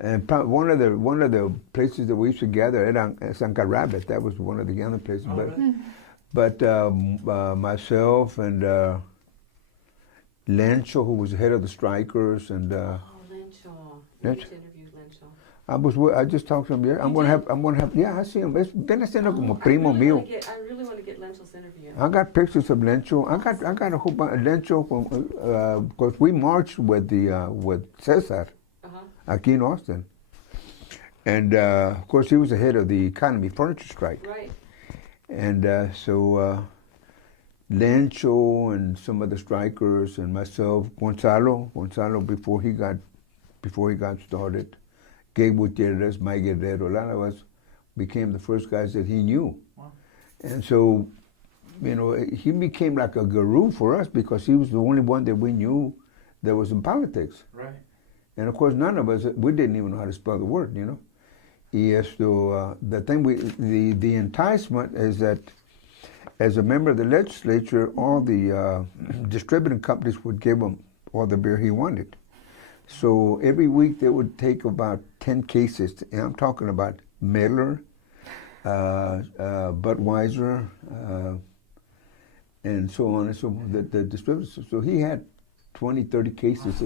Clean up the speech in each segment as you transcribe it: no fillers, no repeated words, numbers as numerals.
And one of the places that we used to gather at San Rabbit. That was one of the other places. Oh, But really? myself and Lencho, who was the head of the strikers, and Oh, Lencho. You need to interview Lencho. I just talked to him. Yeah, I'm gonna have. Yeah, I see him. Ven haciendo como I primo really mío. want to get Lencho's interview. I got pictures of Lencho. I got a whole bunch of Lencho because we marched with Cesar aquí in Austin, and of course he was the head of the economy furniture strike. Right. And so Lencho and some of the strikers and myself, Gonzalo before he got started, Gabe Gutierrez, Mike Guerrero, a lot of us became the first guys that he knew. Wow. And so, you know, he became like a guru for us because he was the only one that we knew that was in politics. Right. And of course, none of us, we didn't even know how to spell the word, you know. Yes, so the thing the enticement is that as a member of the legislature, all the distributing companies would give him all the beer he wanted. So every week they would take about 10 cases, and I'm talking about Miller, Budweiser, and so on and so on, the distributors. So he had 20, 30 cases.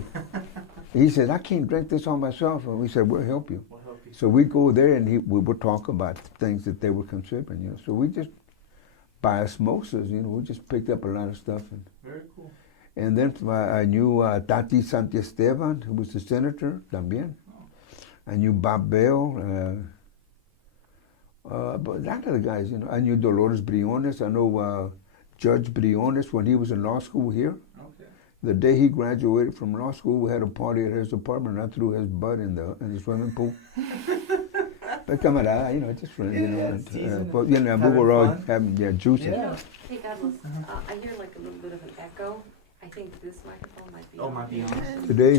He said, I can't drink this on myself. And we said, we'll help you. We'll help you. So we go there and we would talk about things that they were considering, you know. So we just, by osmosis, you know, we just picked up a lot of stuff. Very cool. And then I knew Tati Santiesteban, who was the senator, también. I knew Bob Bell, but a lot of the guys, you know. I knew Dolores Briones. I know Judge Briones when he was in law school here. Okay. The day he graduated from law school, we had a party at his apartment. I threw his butt in the swimming pool. But camarada, you know, just friends, you know. But you know, we were all having juicing. Yeah. Hey, Carlos, I hear like a little bit of an echo. I think this microphone might be Oh, on. might be on. Today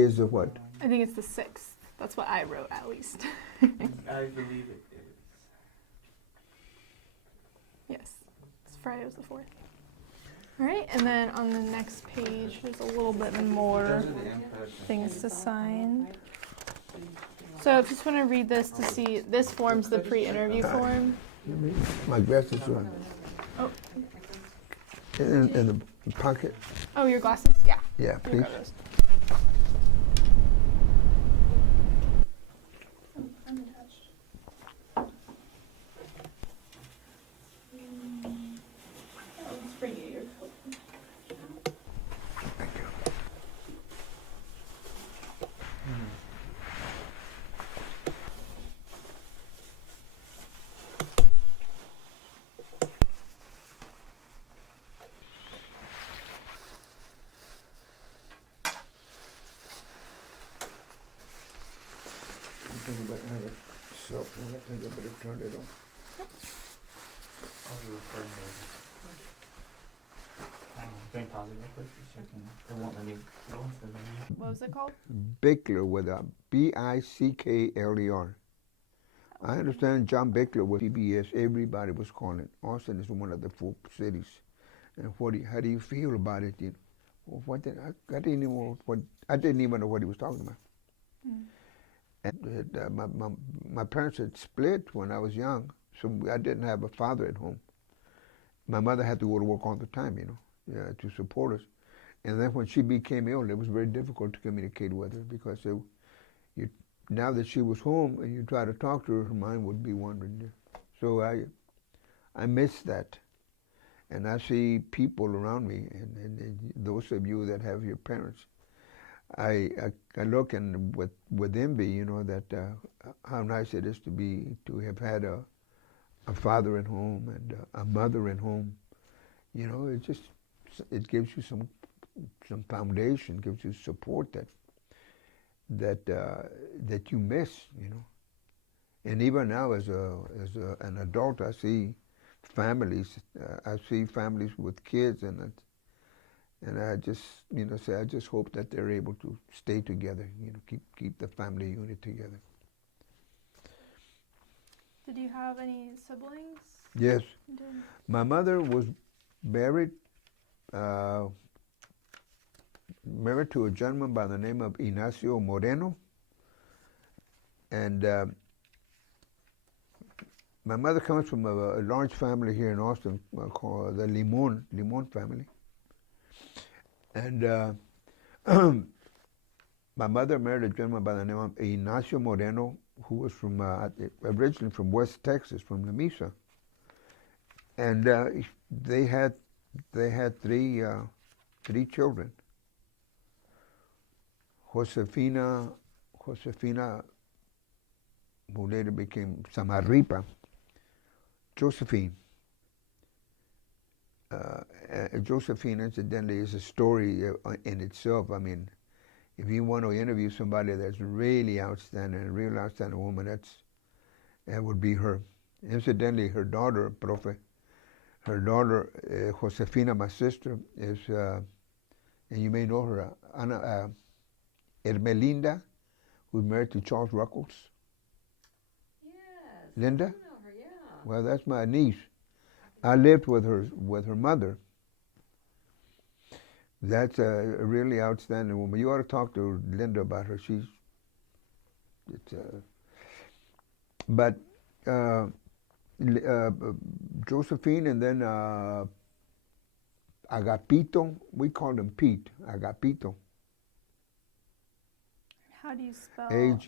is the what? I think it's the 6th. That's what I wrote, at least. I believe it is. Yes. It's Friday was the 4th. All right, and then on the next page, there's a little bit more things to sign. So I just want to read this to see, this forms the pre-interview form. My glasses are Oh, in the pocket. oh, your glasses? Yeah. Yeah, You please. got those. Unattached. Let's bring you your coat. Thank you. So, I think I better turn it on. Oh, you're referring to Bring pause real quick so I can, it won't let me go into the menu. What was it called? Bickler with a Bickler. I understand John Bickler was PBS. Everybody was calling it. Austin is one of the 4 cities. And how do you feel about it? You know, I didn't even know what he was talking about. Mm. And my parents had split when I was young, so I didn't have a father at home. My mother had to go to work all the time, you know, to support us. And then when she became ill, it was very difficult to communicate with her because now that she was home and you try to talk to her, her mind would be wandering. So I miss that. And I see people around me, and those of you that have your parents, I look and with envy, you know, that how nice it is to have had a father at home and a mother at home. You know, it gives you some foundation, gives you support that you miss, you know. And even now, as an adult, I see families. I see families with kids, and I just, you know, say I just hope that they're able to stay together. You know, keep the family unit together. Did you have any siblings? Yes, You did? my mother was married to a gentleman by the name of Ignacio Moreno, And my mother comes from a large family here in Austin called the Limon family. And my mother married a gentleman by the name of Ignacio Moreno, who was from originally from West Texas, from La Mesa. And they had three children. Josefina, who later became Samarripa, Josephine. Josephine, incidentally, is a story in itself. I mean, if you want to interview somebody that's really outstanding, a real outstanding woman, that would be her. Incidentally, her daughter, Josefina, my sister, is, and you may know her, Ana Ermelinda, who's married to Charles Ruckles. Yes. Linda? I know her, yeah. Well, that's my niece. I lived with her mother. That's a really outstanding woman. You ought to talk to Linda about her. But Josephine, and then Agapito. We called him Pete. Agapito. How do you spell? Agapito.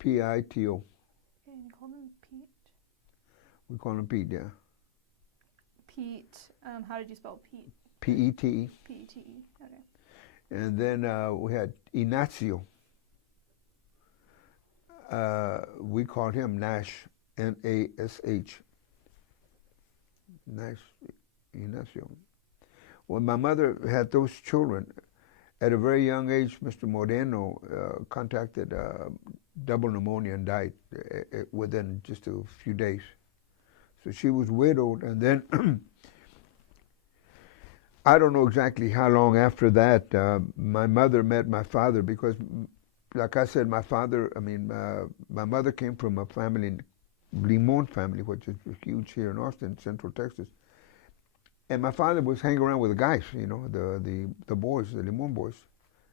Okay, you called him Pete. We call him Pete, yeah. Pete. How did you spell Pete? Pete. Pete. Okay. And then we had Ignacio. We called him Nash, Nash, Nash, Ignacio. When my mother had those children, at a very young age, Mr. Moreno contracted double pneumonia and died within just a few days. So she was widowed, and then I don't know exactly how long after that my mother met my father, because, like I said, my mother came from a family, Limon family, which is huge here in Austin, Central Texas. And my father was hanging around with the guys, you know, the boys, the Limon boys,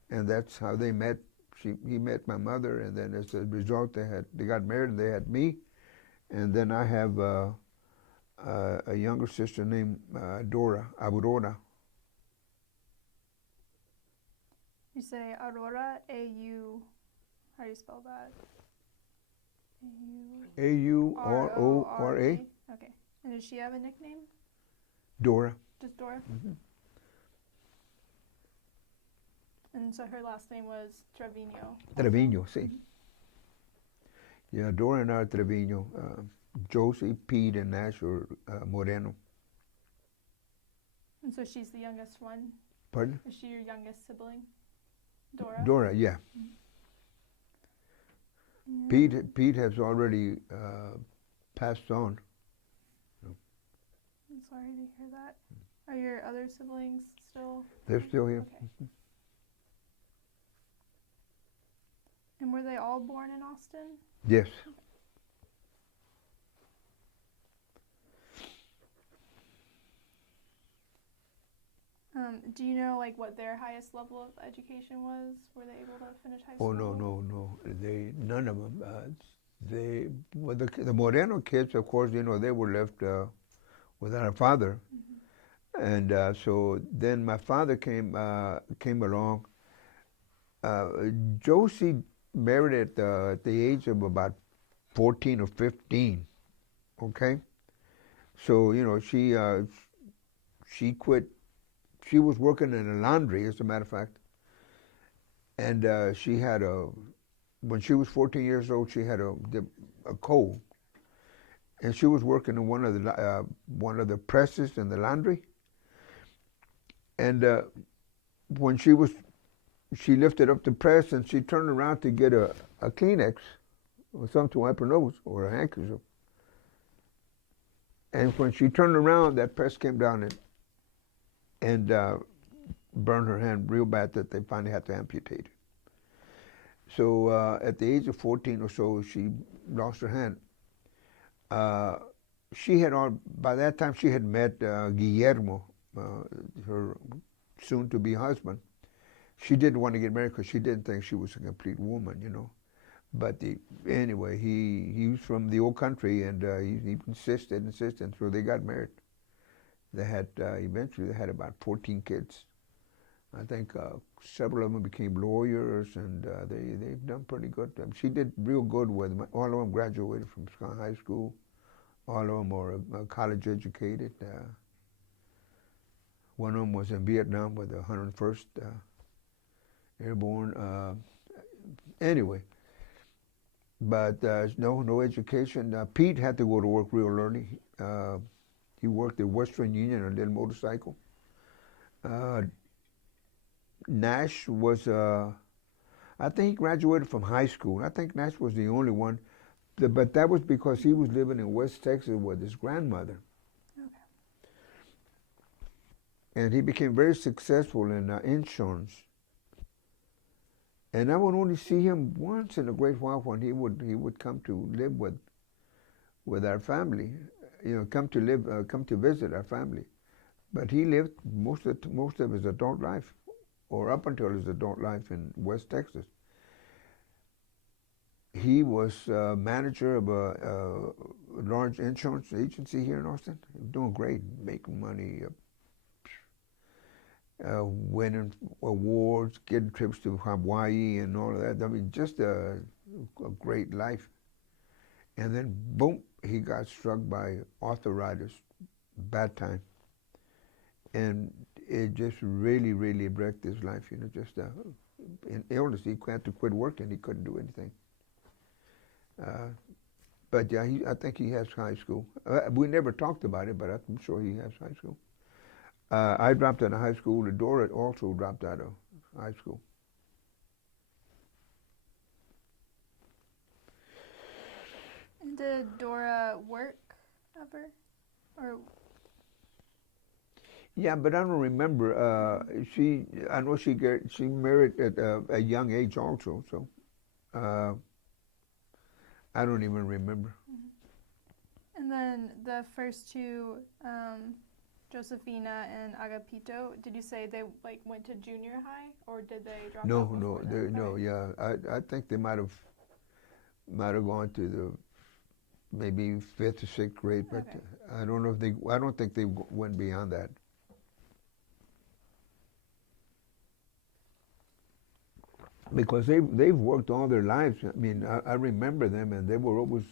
and that's how they met. He met my mother, and then as a result, they got married, and they had me, and then I have a younger sister named Aurora. You say Aurora, A-U, how do you spell that? Aurora. Okay. And does she have a nickname? Dora. Just Dora? Mm-hmm. And so her last name was Treviño. Treviño, see. Yeah, Dora and I are Treviño. Josie, Pete, and Nash are Moreno. And so she's the youngest one? Pardon? Is she your youngest sibling? Dora? Dora, yeah. Mm-hmm. Pete has already passed on. I'm sorry to hear that. Are your other siblings still? They're still here. Okay. And were they all born in Austin? Yes. Do you know what their highest level of education was? Were they able to finish high school? Oh no. None of them. The Moreno kids, of course, you know, they were left without a father, and so then my father came along. Josie married at the age of about 14 or 15. Okay, so you know she quit. She was working in a laundry, as a matter of fact, and she had when she was 14 years old, she had a cold, and she was working in one of the presses in the laundry. And when she lifted up the press, and she turned around to get a Kleenex or something to wipe her nose, or a handkerchief. And when she turned around, that press came down and burned her hand real bad, that they finally had to amputate it. So at the age of 14 or so, she lost her hand. By that time she had met Guillermo, her soon-to-be husband. She didn't want to get married because she didn't think she was a complete woman, you know. But anyway, he was from the old country, and he insisted, and so they got married. They had eventually they had about 14 kids. I think several of them became lawyers, and they've done pretty good. She did real good with them. All of them graduated from high school. All of them are college educated. One of them was in Vietnam with the 101st Airborne. Anyway, but no education. Pete had to go to work real early. He worked at Western Union on a little motorcycle. Nash was, I think he graduated from high school. I think Nash was the only one, but that was because he was living in West Texas with his grandmother. Okay. And he became very successful in insurance. And I would only see him once in a great while when he would come to live with our family, come to visit our family. But he lived most of his adult life, or up until his adult life, in West Texas. He was manager of a large insurance agency here in Austin. He was doing great, making money, winning awards, getting trips to Hawaii and all of that. I mean, just a great life. And then, boom, he got struck by arthritis, bad time. And it just really, really wrecked his life, just in illness. He had to quit working. He couldn't do anything. But yeah, I think he has high school. We never talked about it, but I'm sure he has high school. I dropped out of high school. Dora also dropped out of high school. And did Dora work ever? Or yeah, but I don't remember. I know she married at a young age also. So I don't even remember. And then the first two, Josefina and Agapito, did you say they went to junior high, or did they drop out before that? No. Yeah, I think they might have gone to the maybe 5th or 6th grade, but Okay. I don't think they went beyond that. Because they've worked all their lives. I mean, I remember them, and they were always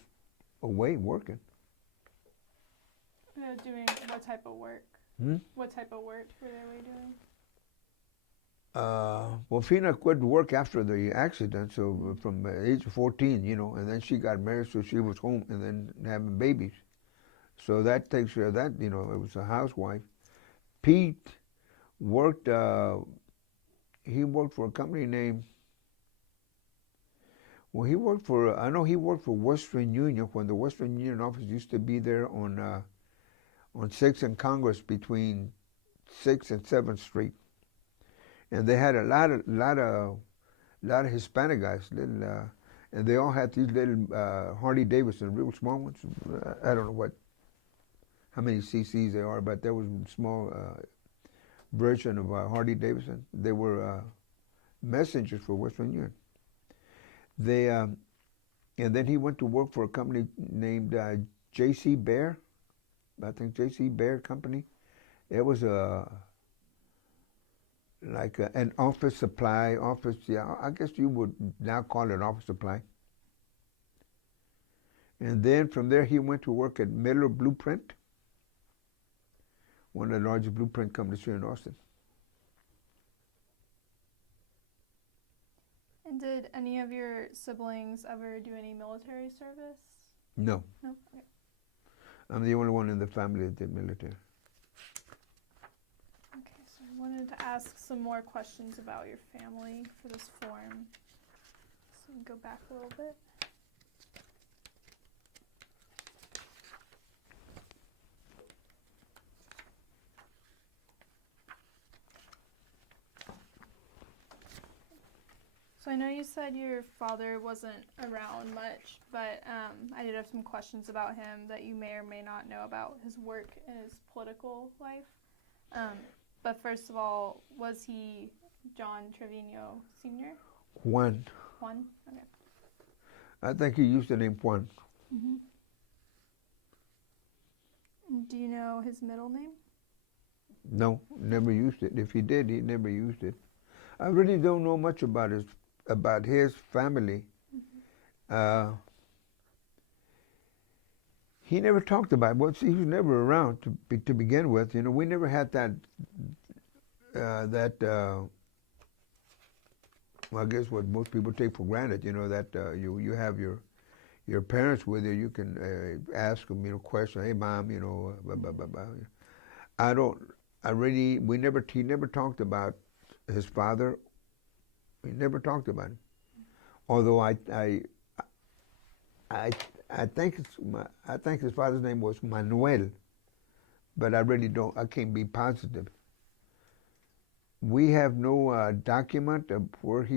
away working. Doing what type of work? What type of work were they doing? Well, Fina quit work after the accident, so from the age of 14, and then she got married, so she was home and then having babies. So that takes care of that, it was a housewife. Pete worked, he worked for a company named, well, I know he worked for Western Union when the Western Union office used to be there on 6th and Congress between 6th and 7th Street. And they had a lot of Hispanic guys, and they all had these little Harley Davidson, real small ones. I don't know how many CCs they are, but there was a small version of Harley Davidson. They were messengers for Western Union. And then he went to work for a company named J.C. Bear. I think J.C. Bear Company. It was an office supply, I guess you would now call it office supply. And then from there he went to work at Miller Blueprint, one of the largest blueprint companies here in Austin. And did any of your siblings ever do any military service? No. No? Okay. I'm the only one in the family that did military. Okay, so I wanted to ask some more questions about your family for this form. So we can go back a little bit. So I know you said your father wasn't around much, but I did have some questions about him that you may or may not know about his work and his political life. But first of all, was he John Treviño Sr.? Juan. Juan? Okay. I think he used the name Juan. Mm-hmm. Do you know his middle name? No, never used it. If he did, he never used it. I really don't know much about his family. Mm-hmm. He never talked about it. Well, see, he was never around to begin with. You know, we never had that. Well, I guess what most people take for granted. You know that you have your parents with you. You can ask them, you know, questions. Hey, mom, you know, blah blah blah blah. I don't. I really. He never talked about his father. He never talked about him. Although I think I think his father's name was Manuel, but I really don't. I can't be positive. We have no document of where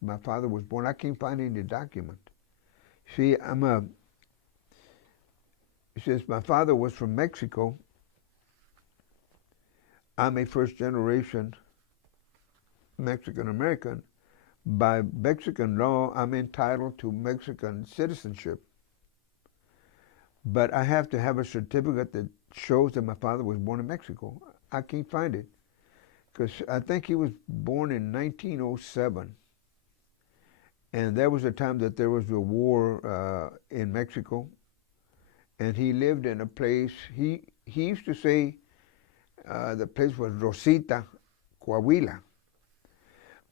my father was born. I can't find any document. See, since my father was from Mexico, I'm a first generation Mexican American. By Mexican law, I'm entitled to Mexican citizenship. But I have to have a certificate that shows that my father was born in Mexico. I can't find it. Because I think he was born in 1907. And that was the time that there was a war in Mexico. And he lived in a place, he used to say the place was Rosita, Coahuila.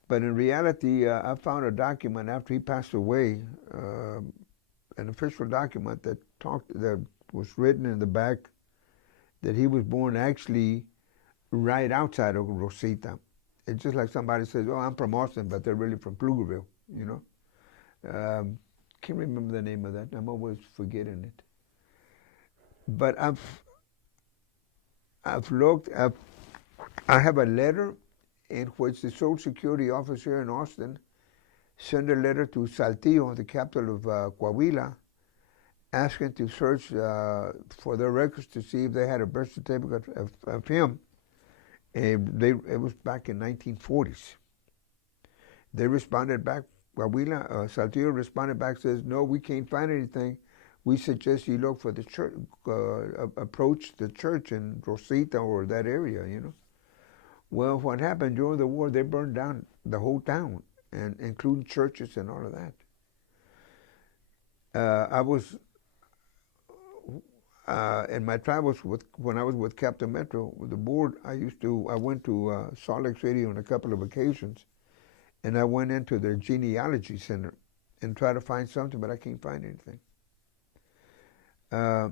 But in reality, I found a document after he passed away, an official document that was written in the back that he was born actually right outside of Rosita. It's just like somebody says, "Oh, I'm from Austin," but they're really from Pflugerville. You know, can't remember the name of that. I'm always forgetting it. But I've looked. I have a letter in which the Social Security office here in Austin sent a letter to Saltillo, the capital of Coahuila, asking to search for their records to see if they had a birth certificate of him. And it was back in 1940s. They responded back, Coahuila, Saltillo responded back, says, "No, we can't find anything. We suggest you look for the church, approach the church in Rosita or that area, you know." Well, what happened during the war, they burned down the whole town, and including churches and all of that. In my travels when I was with Captain Metro, with the board, I went to Salt Lake City on a couple of occasions, and I went into their genealogy center and tried to find something, but I can't find anything. I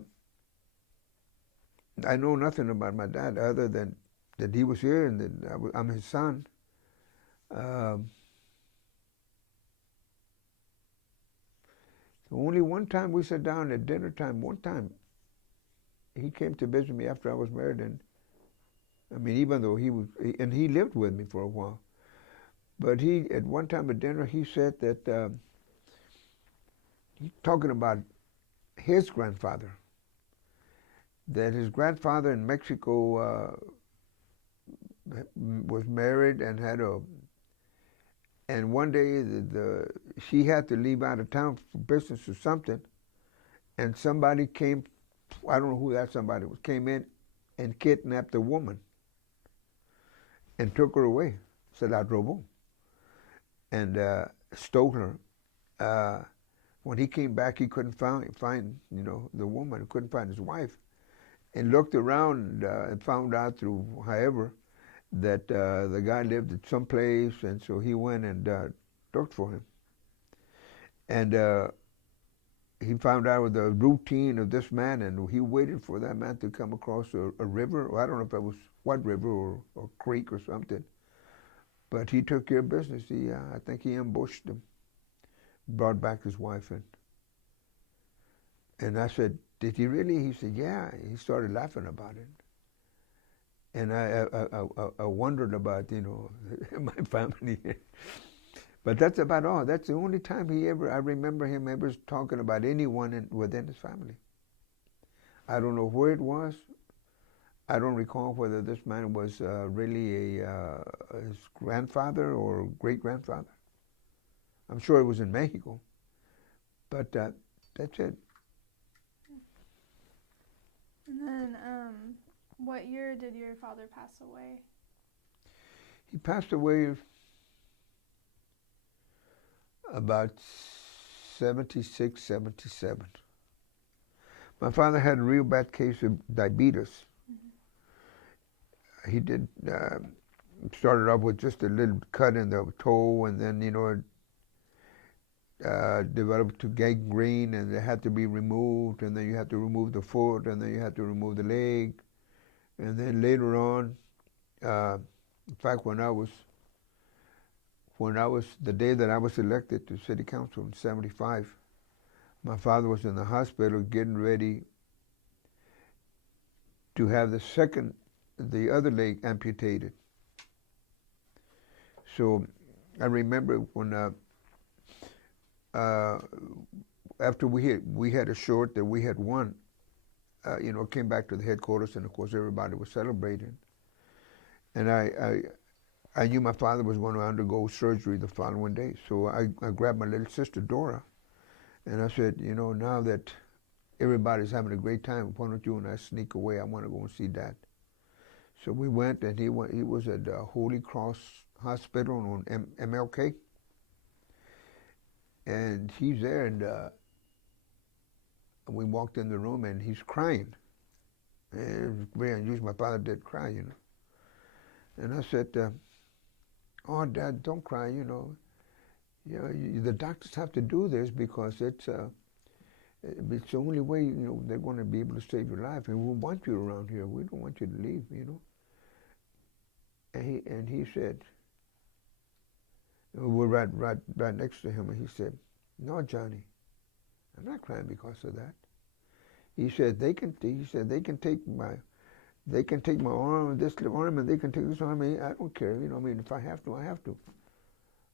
know nothing about my dad other than that he was here and that I'm his son. Only one time we sat down at dinner time. One time he came to visit me after I was married, and I mean, even though he lived with me for a while, but at one time at dinner he said that he's talking about his grandfather, that his grandfather in Mexico was married and and one day she had to leave out of town for business or something, and somebody came, I don't know who that somebody was, came in and kidnapped the woman and took her away, se la robó, and stole her. When he came back, he couldn't find the woman. He couldn't find his wife, and looked around and found out through however that the guy lived at some place, and so he went and looked for him. And he found out the routine of this man, and he waited for that man to come across a river, or I don't know if it was what river or creek or something. But he took care of business. I think he ambushed him, brought back his wife in. And I said, "Did he really?" He said, "Yeah." He started laughing about it. And I wondered about, my family. But that's about all. That's the only time I remember him ever talking about anyone within his family. I don't know where it was. I don't recall whether this man was really his grandfather or great-grandfather. I'm sure it was in Mexico. But that's it. And then, what year did your father pass away? He passed away about 76, 77. My father had a real bad case of diabetes. He did started off with just a little cut in the toe, and then it developed to gangrene, and it had to be removed, and then you had to remove the foot, and then you had to remove the leg, and then later on, in fact, when I was the day that I was elected to city council in '75, my father was in the hospital getting ready to have the other leg amputated. So I remember when after we had assured that we had won, came back to the headquarters, and of course everybody was celebrating. And I knew my father was going to undergo surgery the following day, so I grabbed my little sister Dora, and I said, now that everybody's having a great time, why don't you and I sneak away? I want to go and see Dad. So we went, and he was at Holy Cross Hospital on MLK, and he's there, and we walked in the room, and he's crying. And it was very unusual. My father did cry, And I said, "Oh, Dad, don't cry. The doctors have to do this because it's the only way they're going to be able to save your life, and we want you around here. We don't want you to leave, And he said, we're right next to him, and he said, "No, Johnny, I'm not crying because of that." He said they can take my arm, this little arm, and they can take this arm. I don't care, if I have to, I have to.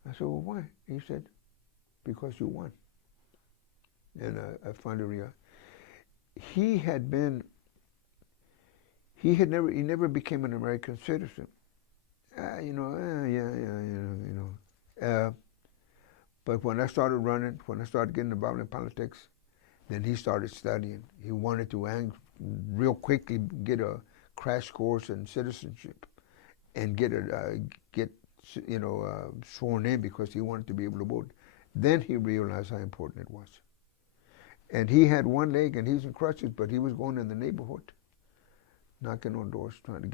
I said, "Well, why?" He said, "Because you won." And I finally realized he never became an American citizen. But when I started running, when I started getting involved in politics, then he started studying. He wanted to real quickly get a crash course in citizenship and get sworn in because he wanted to be able to vote. Then he realized how important it was. And he had one leg and he's in crutches, but he was going in the neighborhood, knocking on doors, trying to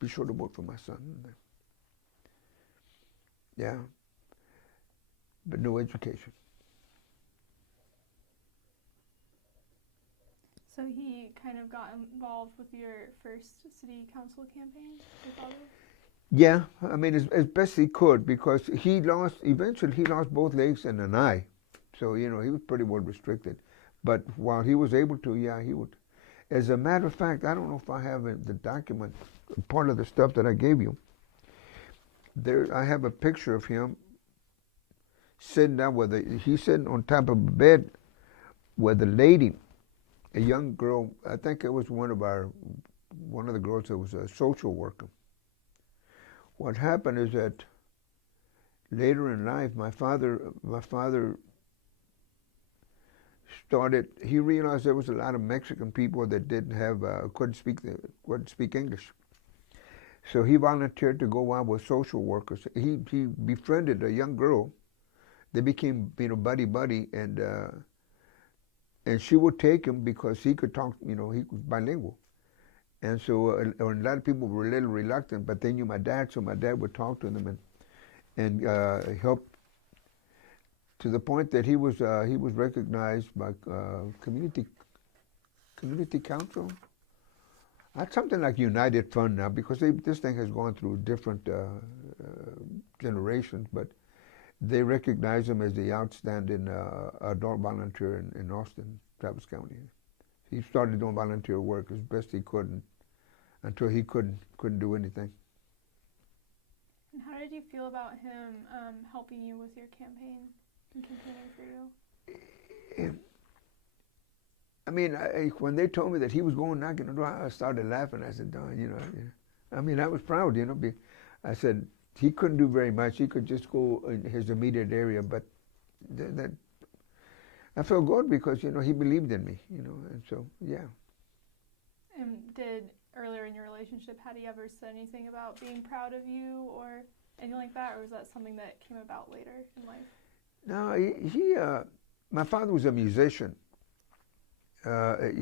be sure to vote for my son. Yeah. But no education. So he kind of got involved with your first city council campaign, your father? Yeah, I mean, as best he could, because eventually he lost both legs and an eye. So, he was pretty well restricted. But while he was able to, yeah, he would. As a matter of fact, I don't know if I have the document, part of the stuff that I gave you. I have a picture of him sitting down he's sitting on top of a bed with a lady, a young girl. I think it was one of the girls that was a social worker. What happened is that later in life, my father he realized there was a lot of Mexican people that couldn't speak English. So he volunteered to go out with social workers. He befriended a young girl. They became, buddy, and she would take him because he could talk, he was bilingual. And so a lot of people were a little reluctant, but they knew my dad, so my dad would talk to them and help, to the point that he was recognized by community council. That's something like United Fund now, because this thing has gone through different generations, but they recognize him as the outstanding adult volunteer in Austin, Travis County. He started doing volunteer work as best he could until he couldn't do anything. And how did you feel about him helping you with your campaign and campaigning for you? I mean, when they told me that he was going knocking on the door, I started laughing. I said, I mean, I was proud, I said, he couldn't do very much. He could just go in his immediate area, but I felt good because, you know, he believed in me, you know, and so, yeah. And did, earlier in your relationship, had he ever said anything about being proud of you or anything like that, or was that something that came about later in life? No, my father was a musician.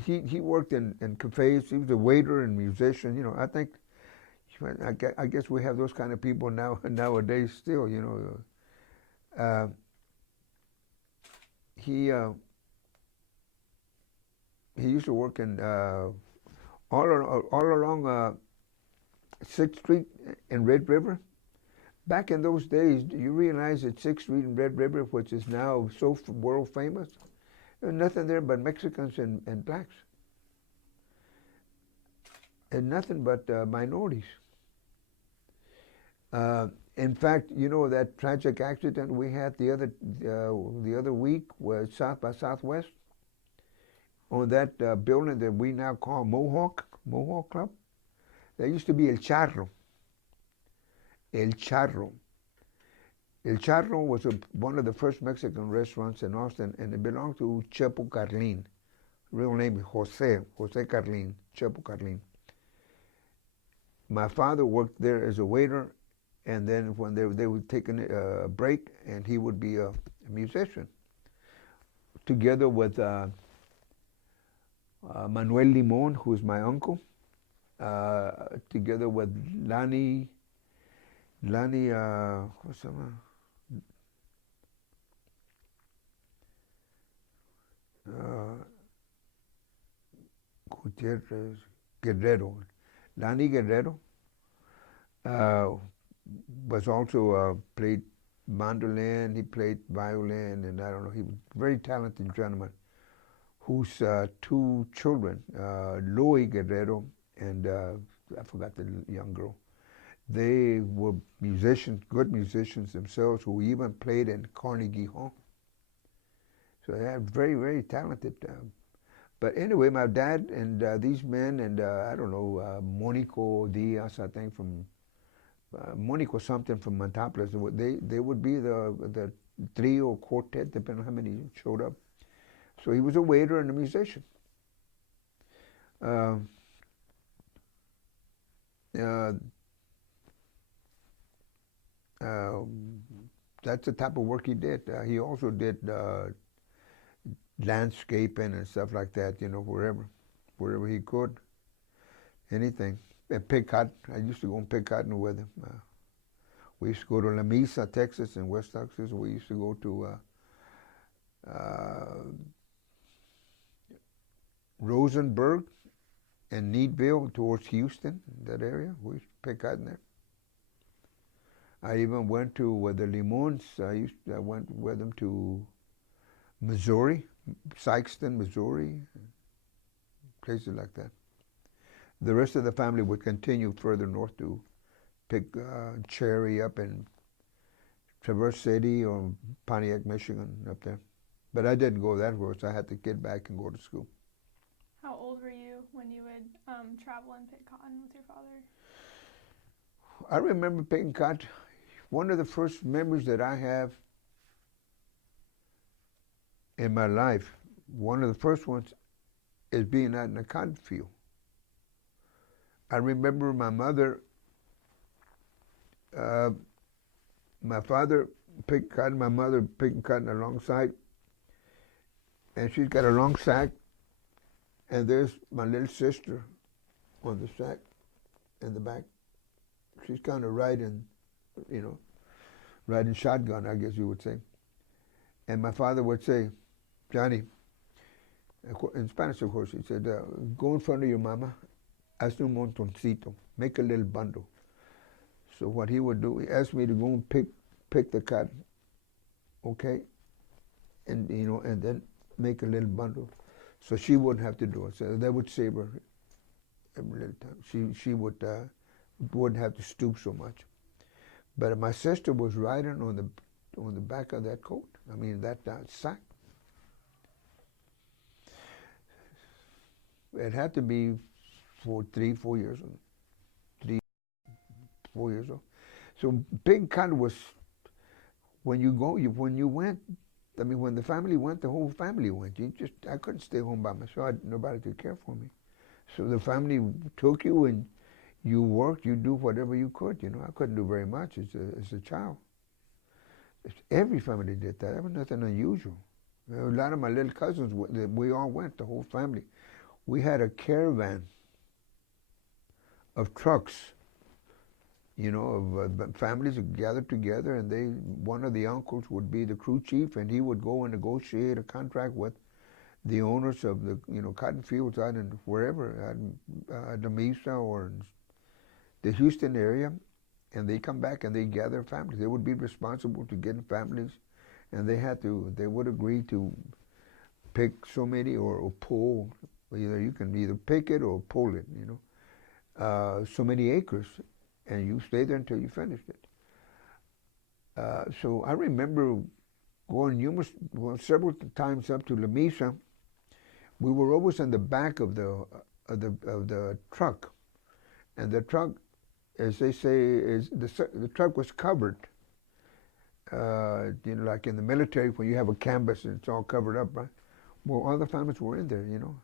He worked in cafes. He was a waiter and musician. You know, I guess we have those kind of people nowadays still. You know, he used to work in all along 6th Street in Red River. Back in those days, do you realize that 6th Street in Red River, which is now so world famous, there was nothing there but Mexicans and blacks. And nothing but minorities. In fact, you know that tragic accident we had the other week was South by Southwest on that building that we now call Mohawk Club. There used to be El Charro. El Charro. El Charro was one of the first Mexican restaurants in Austin, and it belonged to Chepo Carlin. Real name is Jose Carlin, Chepo Carlin. My father worked there as a waiter, and then when they would take a break, and he would be a musician, together with Manuel Limon, who is my uncle, together with Lani, what's her name? Gutierrez Guerrero. Lani Guerrero was also played mandolin, he played violin, and I don't know, he was a very talented gentleman whose 2 children, Louis Guerrero and I forgot the young girl. They were musicians, good musicians themselves, who even played in Carnegie Hall. So they are very, very talented. But anyway, my dad and these men, and I don't know, Monico Diaz, I think from, Monico something from Montopolis, they would be the trio or quartet, depending on how many showed up. So he was a waiter and a musician. That's the type of work he did. He also did landscaping and stuff like that, you know, wherever he could, anything. And pick cotton. I used to go and pick cotton with him. We used to go to La Mesa, Texas, in West Texas. We used to go to Rosenberg and Needville towards Houston, that area. We used to pick cotton there. I even went to with the Limons. I went with them to Missouri, Sikeston, Missouri, places like that. The rest of the family would continue further north to pick cherry up in Traverse City or Pontiac, Michigan, up there. But I didn't go that road, so I had to get back and go to school. How old were you when you would travel and pick cotton with your father? I remember picking cotton. One of the first memories that I have in my life, one of the first ones, is being out in a cotton field. I remember my mother, my father picked cotton, my mother picking cotton alongside, and she's got a long sack, and there's my little sister on the sack in the back. She's kind of riding, you know, riding shotgun, I guess you would say. And my father would say, Johnny, in Spanish, of course, he said, go in front of your mama, haz un montoncito, make a little bundle. So what he would do, he asked me to go and pick the cotton, okay? And, you know, and then make a little bundle. So she wouldn't have to do it. So that would save her every little time. She wouldn't have to stoop so much. But my sister was riding on the back of that coat. I mean, that sack. It had to be 4 years old. 4 years old. So big cotton was, when you went I mean, when the family went, the whole family went. I couldn't stay home by myself. Nobody could care for me. So the family took you, and you worked. You do whatever you could. You know, I couldn't do very much as a child. Every family did that. That was nothing unusual. A lot of my little cousins, we all went, the whole family. We had a caravan of trucks, you know, of families gathered together, and one of the uncles would be the crew chief, and he would go and negotiate a contract with the owners of the, you know, cotton fields out in wherever, out in the Mesa or in the Houston area, and they come back and they gather families. They would be responsible to getting families, and they would agree to pick so many or pull. You can either pick it or pull it, you know, so many acres, and you stay there until you finished it. So I remember going several times up to La Mesa. We were always in the back of the truck, and the truck, as they say, the truck was covered. You know, like in the military, when you have a canvas and it's all covered up, right? Well, all the families were in there, you know.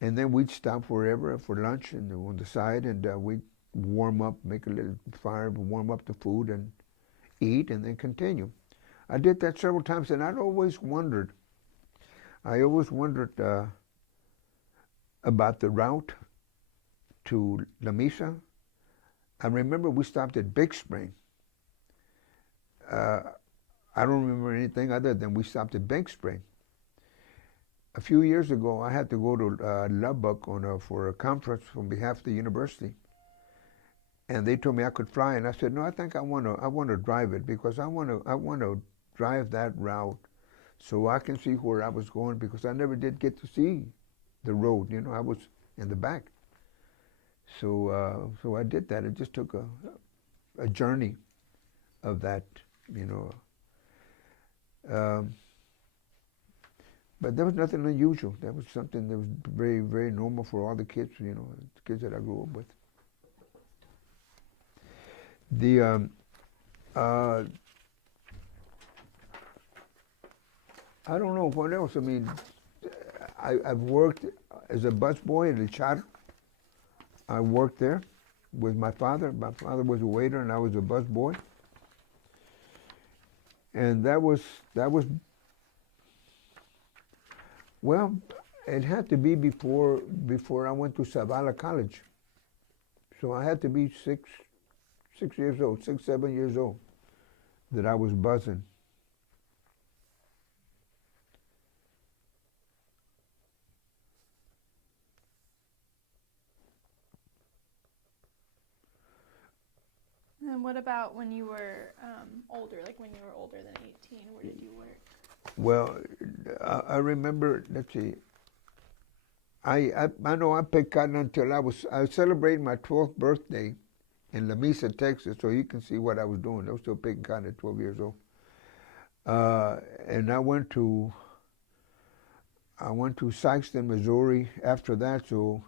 And then we'd stop wherever for lunch and on the side, and we'd warm up, make a little fire, warm up the food, and eat, and then continue. I did that several times, and I always wondered about the route to La Mesa. I remember we stopped at Big Spring. I don't remember anything other than we stopped at Big Spring. A few years ago, I had to go to Lubbock for a conference on behalf of the university, and they told me I could fly, and I said, no, I think I want to drive it, because I want to drive that route so I can see where I was going, because I never did get to see the road. You know, I was in the back. So I did that. It just took a journey of that, you know. But there was nothing unusual. That was something that was very, very normal for all the kids, you know, the kids that I grew up with. I don't know what else. I mean, I've worked as a busboy at the charter. I worked there with my father. My father was a waiter, and I was a busboy. And that was well, it had to be before I went to Zavala College. So I had to be 6 years old, 6, 7 years old, that I was buzzing. And what about when you were older, like when you were older than 18, where did you work? Well, I remember, let's see, I know I picked cotton until I was celebrating my 12th birthday in La Mesa, Texas, so you can see what I was doing. I was still picking cotton at 12 years old. And I went to Sikeston, Missouri after that, so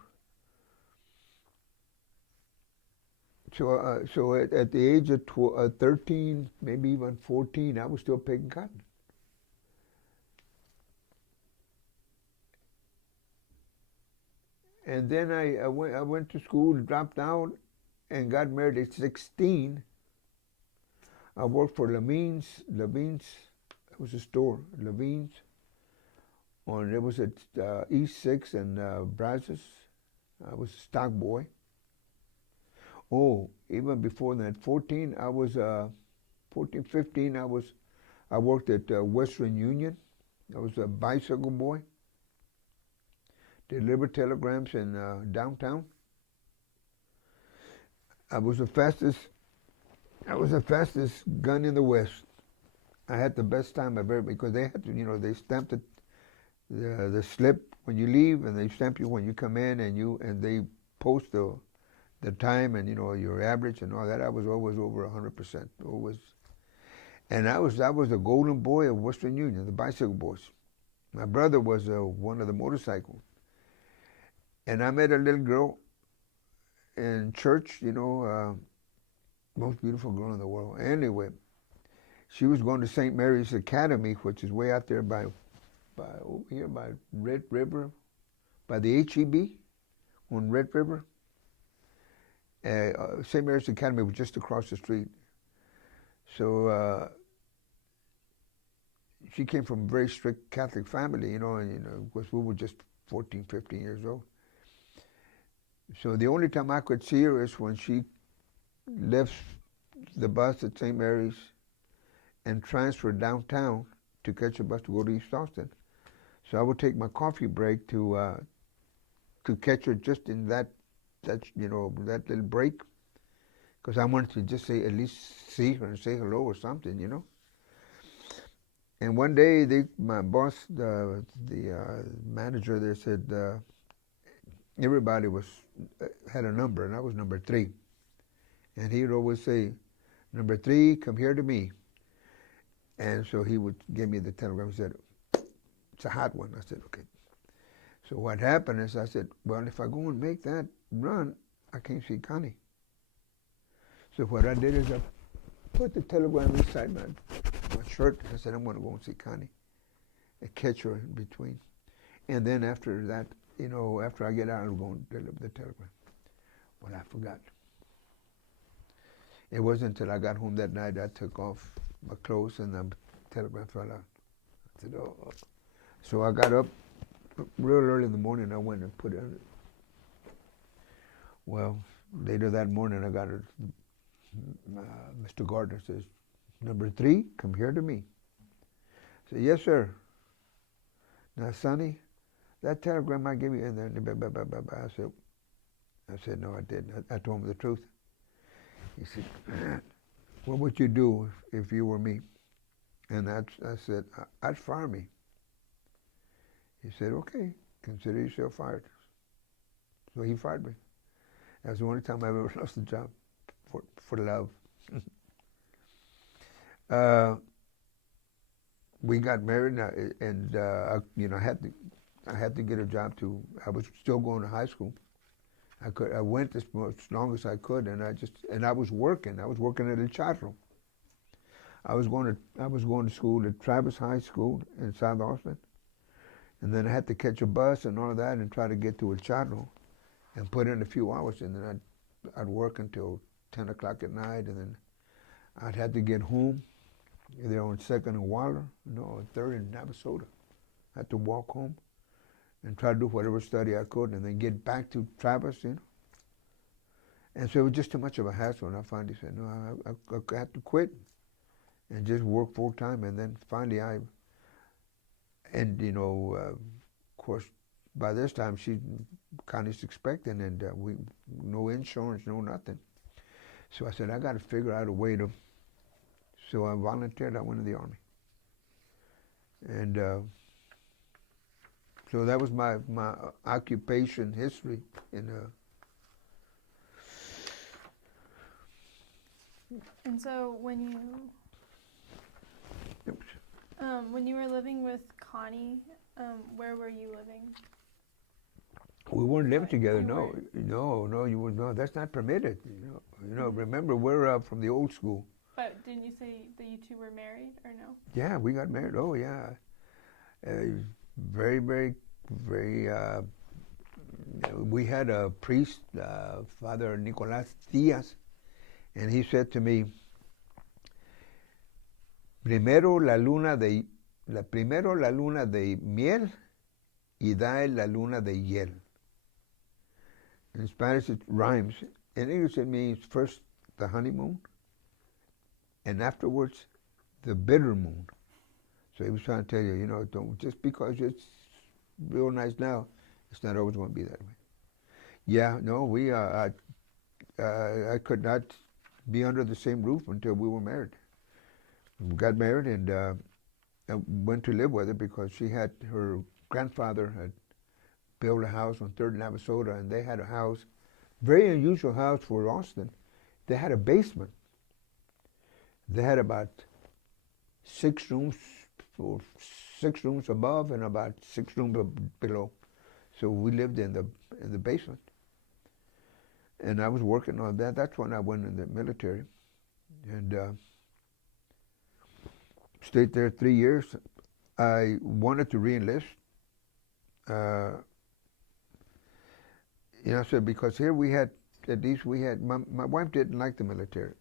at the age of 13, maybe even 14, I was still picking cotton. And then I went to school, dropped out, and got married at 16. I worked for Levine's. It was a store, Levine's. It was at East 6 and Brazos. I was a stock boy. Oh, even before that, 14, 15, I worked at Western Union. I was a bicycle boy. Delivered telegrams in downtown. I was the fastest gun in the West. I had the best time I've ever, because they had to, you know, they stamped the slip when you leave, and they stamp you when you come in, and they post the time and, you know, your average and all that. I was always over 100%, always. And I was the golden boy of Western Union, the bicycle boys. My brother was one of the motorcycles. And I met a little girl in church, you know, most beautiful girl in the world. Anyway, She was going to St. Mary's Academy, which is way out there by over here by Red River, by the HEB on Red River. St. Mary's Academy was just across the street. So she came from a very strict Catholic family, and of course we were just 14, 15 years old. So the only time I could see her is when she left the bus at St. Mary's and transferred downtown to catch a bus to go to East Austin. So I would take my coffee break to catch her just in that little break, because I wanted to just at least see her and say hello or something. And one day, my boss, the manager there, said everybody had a number, and I was number 3. And he would always say, "Number 3, come here to me." And so he would give me the telegram. He said, "It's a hot one." I said, "Okay." So what happened is I said, "Well, if I go and make that run, I can't see Connie." So what I did is I put the telegram inside my shirt. I said, "I'm going to go and see Connie and catch her in between." And then after that, after I get out, I'll go and deliver the telegram. Well, I forgot. It wasn't until I got home that night I took off my clothes and the telegram fell out. I said, "Oh." So I got up real early in the morning. I went and put it in it. Well, later that morning I got Mr. Gardner says, "Number 3, come here to me." I said, "Yes, sir." "Now, Sonny, that telegram I gave you," and then I said, "No, I didn't." I told him the truth. He said, "What would you do if you were me?" And I said, "I'd fire me." He said, "Okay, consider yourself fired." So he fired me. That was the only time I ever lost a job for love. We got married, and I had to get a job too. I was still going to high school. I went as long as I could, and I was working. I was working at El Charro. I was going to school at Travis High School in South Austin, and then I had to catch a bus and all that, and try to get to El Charro, and put in a few hours, and then I'd work until 10 o'clock at night, and then I'd have to get home, either on 2nd and Waller, or 3rd and Navasota. I had to walk home and try to do whatever study I could, and then get back to Travis, And so it was just too much of a hassle, and I finally said, "No, I had to quit and just work full time." And then finally of course, by this time Connie's expecting, and no insurance, no nothing. So I said, I got to figure out a way to. So I volunteered. I went in the Army, and so that was my occupation history in. And so when you were living with Connie, where were you living? We weren't living together. No, you would no. That's not permitted. Remember, we're from the old school. But didn't you say that you two were married, or no? Yeah, we got married. Oh yeah, very, very, very. We had a priest, Father Nicolás Díaz, and he said to me, primero la luna de miel y da la luna de hiel. In Spanish it rhymes. In English it means first the honeymoon, and afterwards the bitter moon. So he was trying to tell you, don't, just because it's real nice now, it's not always going to be that way. Yeah, no, I could not be under the same roof until we were married. We got married, and I went to live with her because her grandfather had built a house on 3rd and Navasota, and they had a house, very unusual house for Austin. They had a basement. They had about 6 rooms, 6 rooms above and about 6 rooms below. So we lived in the basement. And I was working on that. That's when I went in the military. And Stayed there 3 years. I wanted to re-enlist. I said, because here we had, at least we had, my wife didn't like the military.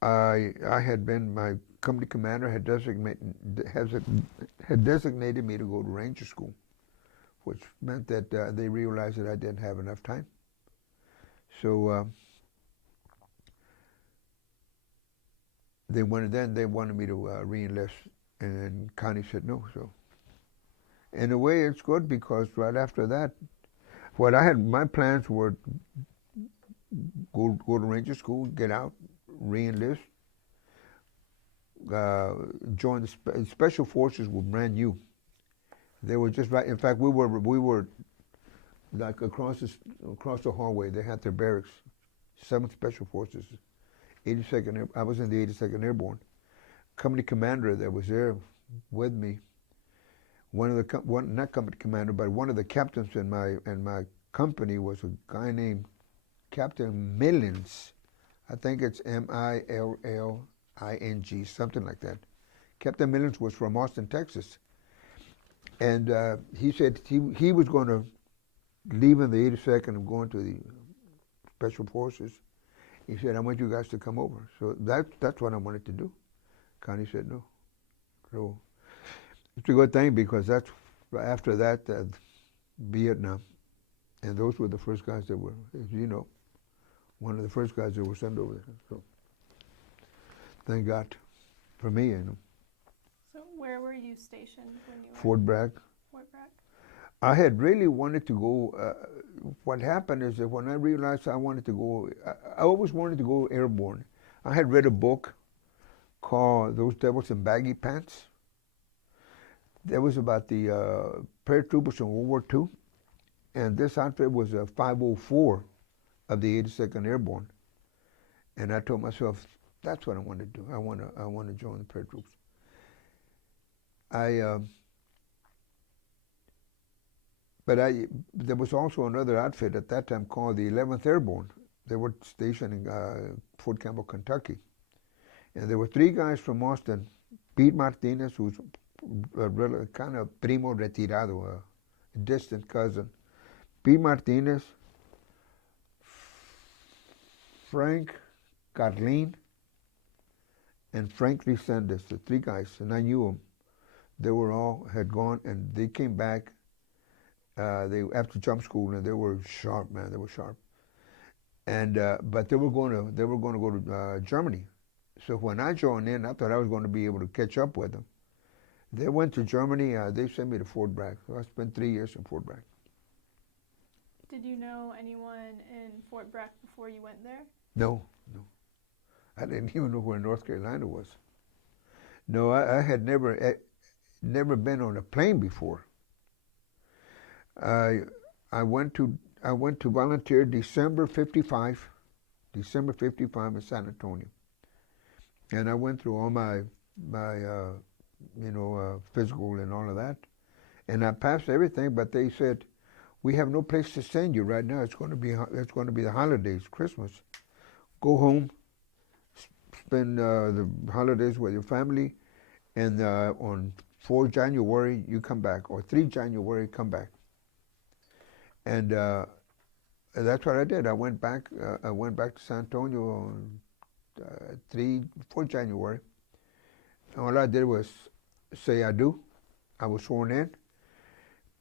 I had been, my company commander had designated me to go to Ranger School, which meant that they realized that I didn't have enough time. So they wanted me to re-enlist, and Connie said no. So in a way, it's good, because right after that, my plans were go to Ranger School, get out, re-enlist, join the Special Forces were brand new. They were just right. In fact, we were like across the hallway. They had their barracks. 7th Special Forces, 82nd. I was in the 82nd Airborne. Company commander that was there with me. Not company commander, but one of the captains in my company was a guy named Captain Millins. I think it's Milling, something like that. Captain Millins was from Austin, Texas. And he said he was going to leave in the 82nd and go into the Special Forces. He said, I want you guys to come over. So that's what I wanted to do. Connie said no. So it's a good thing, because that's after that, Vietnam. And those were the first guys that were, as you know, one of the first guys that were sent over there. So thank God for me, So where were you stationed when you were Fort Bragg. Fort Bragg? I had really wanted to go. What happened is that when I realized I wanted to go, I always wanted to go airborne. I had read a book called Those Devils in Baggy Pants. That was about the paratroopers in World War II. And this outfit was a 504 of the 82nd Airborne. And I told myself, that's what I want to do. I want to join the paratroops. There was also another outfit at that time called the 11th Airborne. They were stationed in Fort Campbell, Kentucky. And there were 3 guys from Austin. Pete Martinez, who's a kind of primo retirado, a distant cousin. Pete Martinez, Frank Carlin, and Frank Resendez, the 3 guys, and I knew them. They had gone, and they came back. After jump school, and they were sharp, man. They were sharp, and but they were going to go to Germany. So when I joined in, I thought I was going to be able to catch up with them. They went to Germany. They sent me to Fort Bragg. So I spent 3 years in Fort Bragg. Did you know anyone in Fort Bragg before you went there? No. I didn't even know where North Carolina was. No, I had never been on a plane before. I went to volunteer December 55 in San Antonio, and I went through all my physical and all of that, and I passed everything. But they said, we have no place to send you right now. It's going to be the holidays, Christmas. Go home, spend the holidays with your family, and on 4 January you come back, or 3 January come back. And that's what I did. I went back to San Antonio on 4 January. And all I did was say I do. I was sworn in.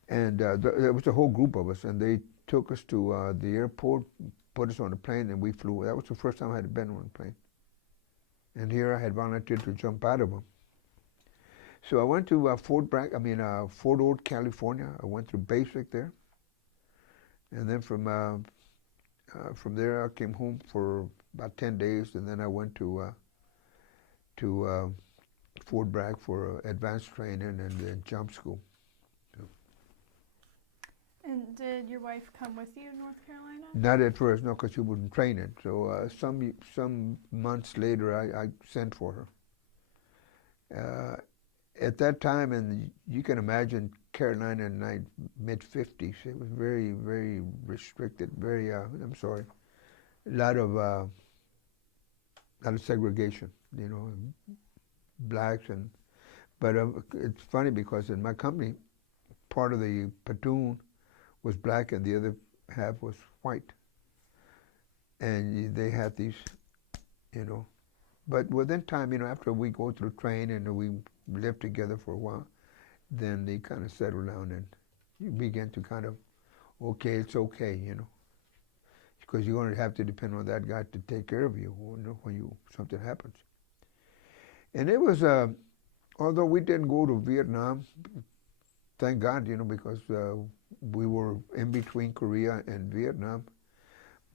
And there was a whole group of us, and they took us to the airport, put us on a plane, and we flew. That was the first time I had been on a plane. And here I had volunteered to jump out of them. So I went to Fort Ord, California. I went through basic there. And then from there, I came home for about 10 days, and then I went to Fort Bragg for advanced training and jump school. So. And did your wife come with you to North Carolina? Not at first, no, because she wasn't training. So some months later, I sent for her. At that time, and you can imagine Carolina in the mid-50s, it was very, very restricted, very, a lot of lot of segregation, you know, blacks but it's funny because in my company, part of the platoon was black and the other half was white. And they had these, you know, but within time, you know, after we go through training and we live together for a while, then they kind of settle down and you begin to kind of, okay, it's okay, you know, because you're going to have to depend on that guy to take care of you, you know, when something happens. And it was, although we didn't go to Vietnam, thank God, you know, because we were in between Korea and Vietnam,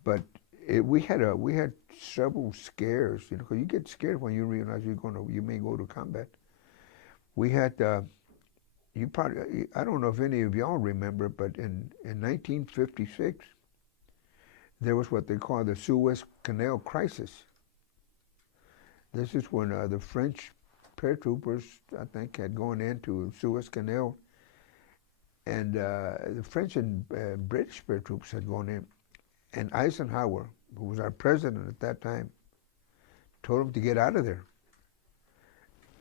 but we had several scares, you know, because you get scared when you realize you may go to combat. We had, I don't know if any of y'all remember, but in 1956, there was what they call the Suez Canal Crisis. This is when the French paratroopers, I think, had gone into Suez Canal, and the French and British paratroopers had gone in, and Eisenhower, who was our president at that time, told them to get out of there.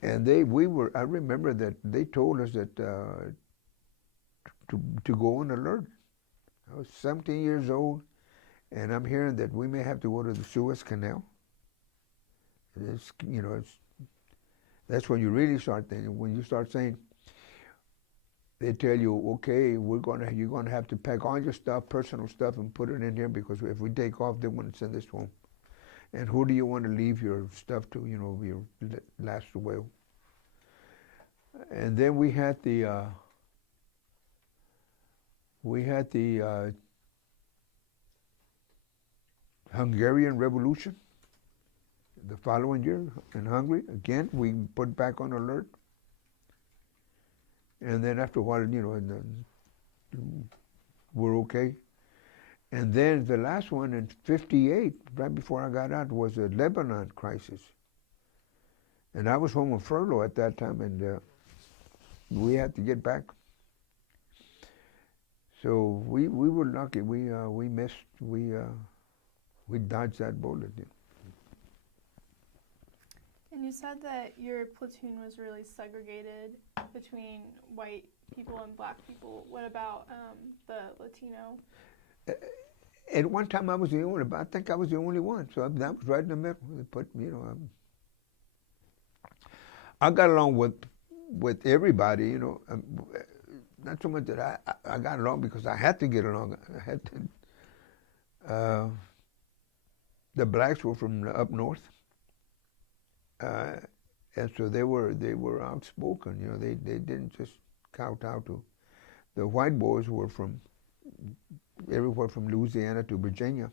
And I remember that they told us that to go on alert. I was 17 years old, and I'm hearing that we may have to go to the Suez Canal. It's, you know, that's when you really start thinking. When you start saying, they tell you, okay, you're gonna have to pack all your stuff, personal stuff, and put it in here because if we take off, they want to send us home. And who do you want to leave your stuff to? You know, your last will. And then we had the Hungarian Revolution. The following year in Hungary, again, we put back on alert. And then after a while, you know, we're okay. And then the last one in 58, right before I got out, was the Lebanon Crisis. And I was home on furlough at that time, and we had to get back. So we were lucky. We dodged that bullet. You know. And you said that your platoon was really segregated between white people and black people. What about the Latino? At one time, I was the only, I think I was the only one. So that was right in the middle. They put, you know, I got along with everybody, you know. Not so much that I got along because I had to get along. I had to. The blacks were from up north. And so they were outspoken, you know. They didn't just kowtow to. The white boys were from everywhere from Louisiana to Virginia.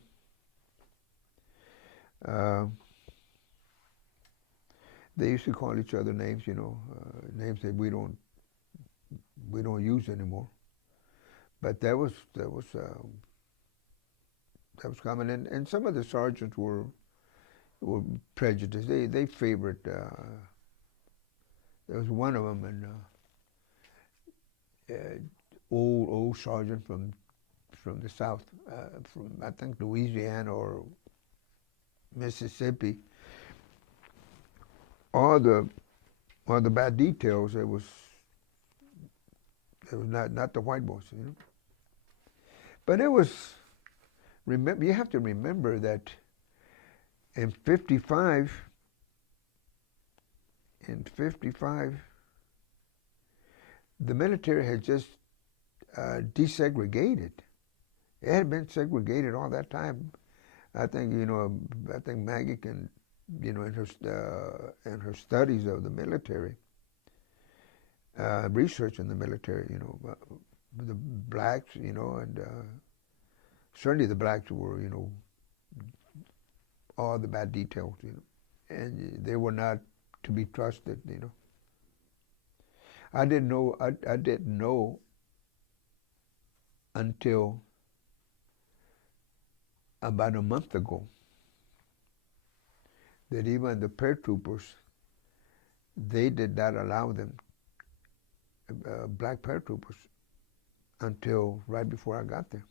They used to call each other names, you know, names that we don't use anymore. But that was common, and some of the sergeants were prejudiced. They favored. There was one of them, and old sergeant from the South, from I think Louisiana or Mississippi. All the bad details. It was not the white boys, you know. But it was. You have to remember that in 55, the military had just desegregated. It had been segregated all that time. I think, you know, Maggie can, you know, in her studies of the military, research in the military, you know, the blacks, you know, and certainly the blacks were, you know, all the bad details, you know, and they were not to be trusted, you know. I didn't know until about a month ago that even the paratroopers, they did not allow them, black paratroopers, until right before I got there.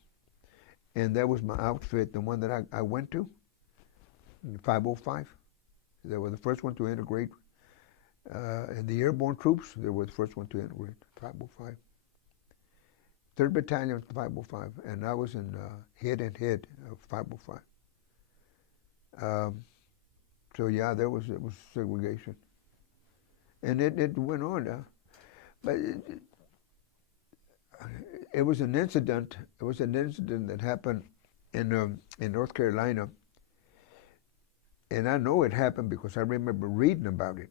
And that was my outfit, the one that I went to, 505. They were the first one to integrate. And the Airborne troops, they were the first one to integrate, 505. 3rd Battalion, 505, and I was in head of 505. So yeah, it was segregation, and it went on. But it was an incident. It was an incident that happened in North Carolina, and I know it happened because I remember reading about it.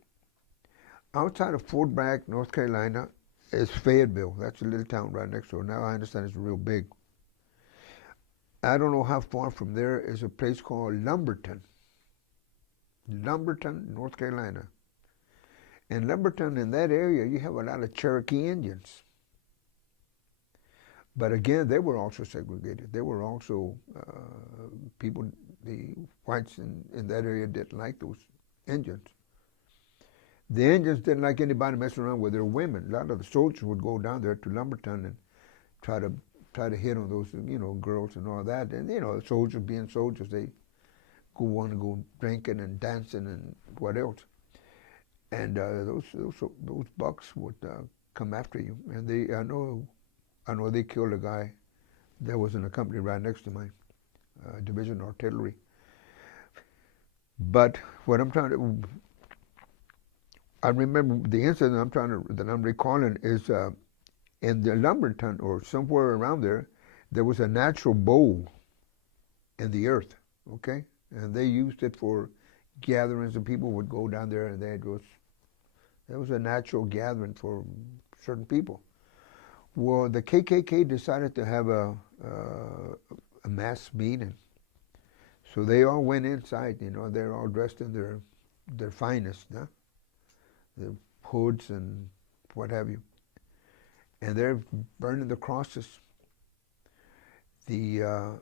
Outside of Fort Bragg, North Carolina, is Fayetteville. That's a little town right next door. Now I understand it's real big. I don't know how far from there is a place called Lumberton, North Carolina. In Lumberton, in that area, you have a lot of Cherokee Indians. But again, they were also segregated. They were also people, the whites in that area didn't like those Indians. The Indians didn't like anybody messing around with their women. A lot of the soldiers would go down there to Lumberton and try to hit on those, girls and all that. And soldiers being soldiers, they want to go drinking and dancing and what else. And those bucks would come after you. And I know they killed a guy that was in a company right next to my division artillery. But what I remember the incident that I'm recalling is in the Lumberton or somewhere around there, there was a natural bowl in the earth, okay? And they used it for gatherings, and people would go down there, and there was a natural gathering for certain people. Well, the KKK decided to have a mass meeting. So they all went inside, they're all dressed in their finest, huh? The hoods and what have you. And they're burning the crosses. The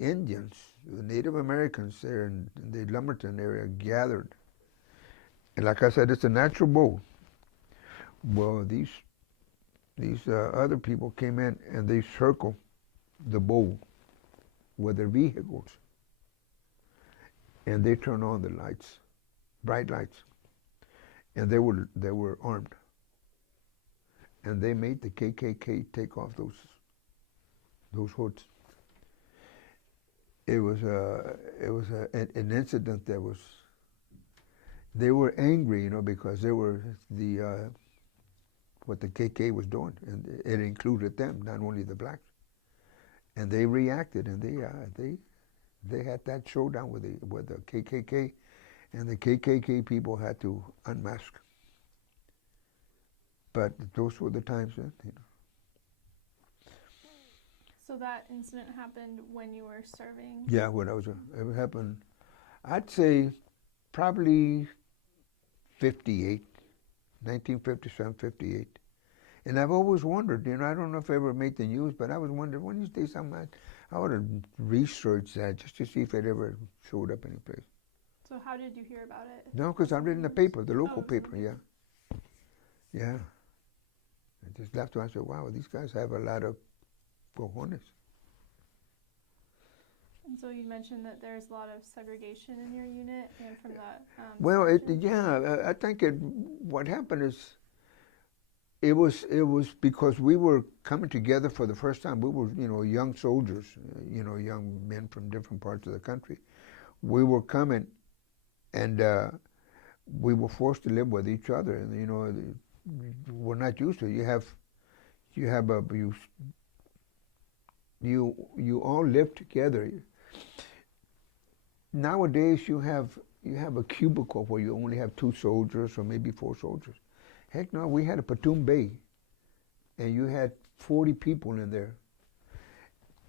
Indians, the Native Americans there in the Lumberton area gathered. And like I said, it's a natural bowl. Well, these other people came in and they circled the bowl with their vehicles. And they turned on the lights, bright lights. And they were armed. And they made the KKK take off those hoods. It was an incident that was. They were angry, because they were what the KKK was doing, and it included them, not only the blacks. And they reacted, and they had that showdown with the KKK, and the KKK people had to unmask. But those were the times then, So that incident happened when you were serving? Yeah, when it happened, I'd say probably 58, 1957, 58. And I've always wondered, I don't know if I ever made the news, but I was wondering, one of these days I ought to research that just to see if it ever showed up anyplace. So how did you hear about it? No, because I read in the paper, the local paper, yeah. Yeah. I just laughed and I said, wow, these guys have a lot of cojones. And so you mentioned that there's a lot of segregation in your unit and from that. Well, section? I think what happened is it was because we were coming together for the first time. We were, young soldiers, young men from different parts of the country. We were coming, and we were forced to live with each other, and we're not used to it. You all live together. Nowadays you have a cubicle where you only have 2 soldiers or maybe 4 soldiers. Heck no, we had a platoon bay, and you had 40 people in there,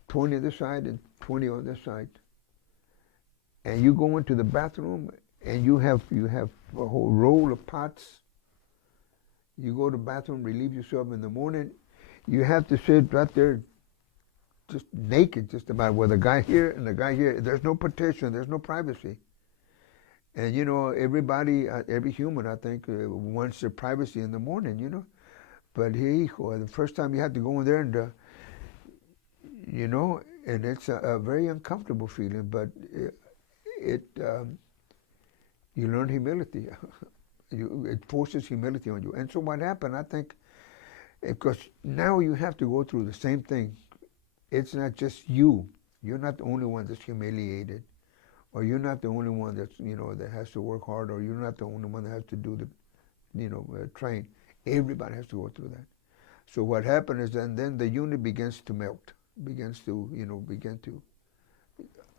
20 on this side and 20 on this side. And you go into the bathroom, and you have a whole roll of pots. You go to the bathroom, relieve yourself in the morning. You have to sit right there just naked, just about, with a guy here and a guy here. There's no partition, there's no privacy. And everybody, every human, I think, wants their privacy in the morning, But the first time you have to go in there and, and it's a very uncomfortable feeling, but You learn humility. It forces humility on you. And so what happened, I think, because now you have to go through the same thing. It's not just you. You're not the only one that's humiliated, or you're not the only one that's, that has to work hard, or you're not the only one that has to do the, train. Everybody has to go through that. So what happened is then the unit begins to melt, begin to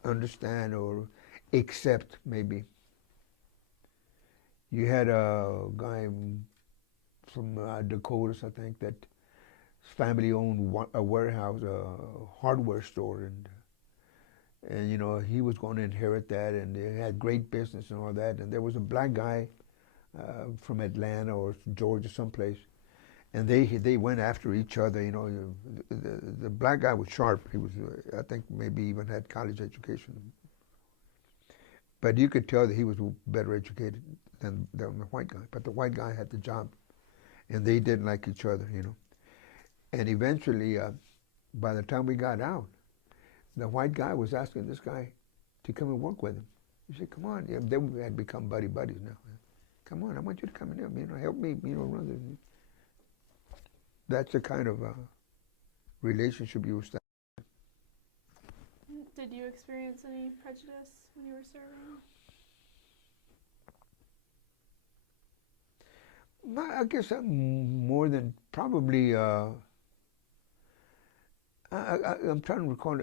understand or accept maybe. You had a guy from Dakotas, I think, that his family owned a warehouse, a hardware store, and he was going to inherit that, and they had great business and all that. And there was a black guy from Atlanta or Georgia, someplace, and they went after each other. The black guy was sharp. He was, I think, maybe even had college education, but you could tell that he was better educated than the white guy. But the white guy had the job, and they didn't like each other, And eventually, by the time we got out, the white guy was asking this guy to come and work with him. He said, "Come on." They had become buddies now. "Come on, I want you to come in here, help me, run this." That's the kind of relationship you establish. Did you experience any prejudice when you were serving? I guess more than probably. I'm trying to recall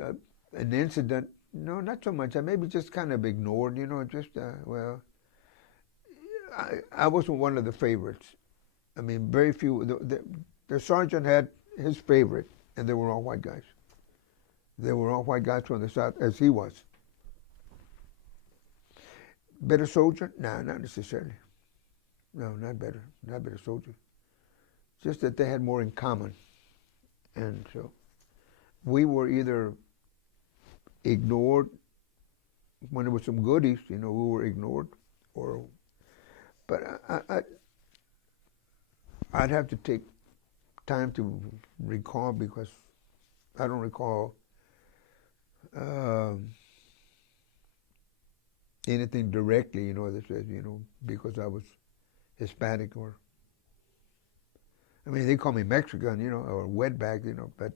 an incident. No, not so much. I maybe just kind of ignored. Just I wasn't one of the favorites. I mean, very few. The sergeant had his favorite, and they were all white guys. They were all white guys from the South, as he was. Better soldier? No, not necessarily. No, not better. Not better soldier. Just that they had more in common. And so we were either ignored when there were some goodies, we were ignored, but I'd have to take time to recall, because I don't recall anything directly, that says, because I was Hispanic, or, I mean, they call me Mexican, or wetback, but.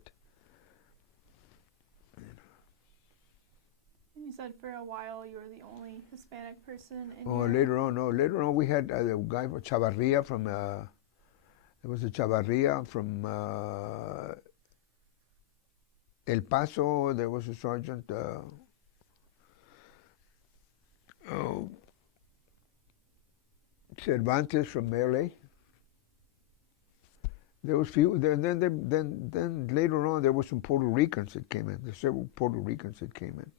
You said for a while you were the only Hispanic person in Later on we had a guy from Chavarria from, there was a Chavarria from El Paso. There was a sergeant, Cervantes from LA. There was few. Then later on there were some Puerto Ricans that came in. There's several Puerto Ricans that came in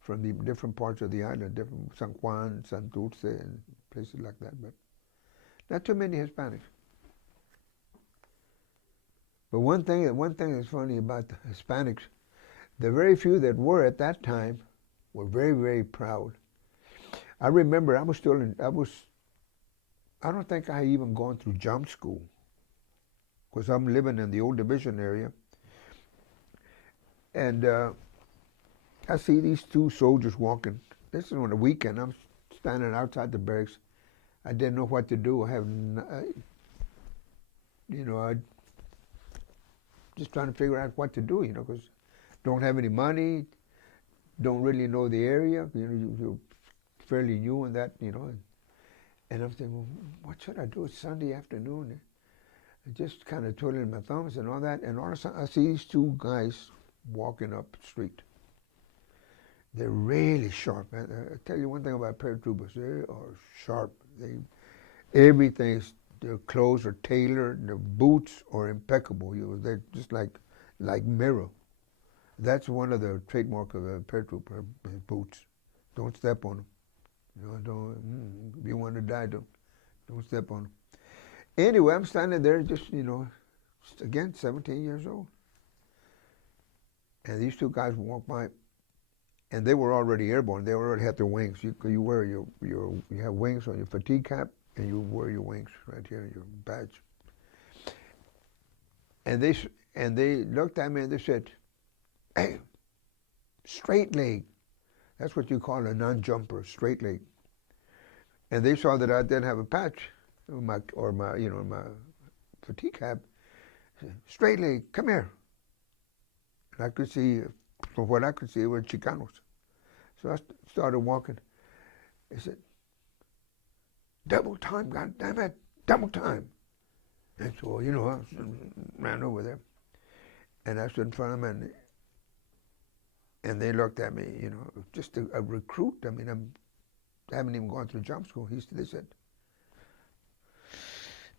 from the different parts of the island, different San Juan, San Dulce, and places like that. But not too many Hispanics. But one thing that's funny about the Hispanics, the very few that were at that time were very, very proud. I remember I don't think I had even gone through jump school, because I'm living in the old division area. And I see these two soldiers walking. This is on the weekend. I'm standing outside the barracks. I didn't know what to do. I just trying to figure out what to do, because don't have any money, don't really know the area. You're fairly new in that, And I'm thinking, well, what should I do? It's Sunday afternoon. I just kind of twiddling my thumbs and all that. And all of a sudden, I see these two guys walking up the street. They're really sharp. I tell you one thing about paratroopers, they are sharp. Their clothes are tailored, their boots are impeccable. They're just like mirror. That's one of the trademark of a paratrooper, boots. Don't step on them. If you want to die, don't step on them. Anyway, I'm standing there just, again, 17 years old. And these two guys walk by, and they were already airborne. They already had their wings. You wear you have wings on your fatigue cap, and you wear your wings right here, your badge. And they looked at me and they said, "Hey, straight leg." That's what you call a non-jumper, straight leg. And they saw that I didn't have a patch on my fatigue cap. Straight leg, come here. And I could see, from what I could see, were Chicanos. So I started walking. They said, double time, God damn it, double time. And so, I ran over there. And I stood in front of them, and they looked at me, just a recruit. I mean, I haven't even gone through jump school. They said,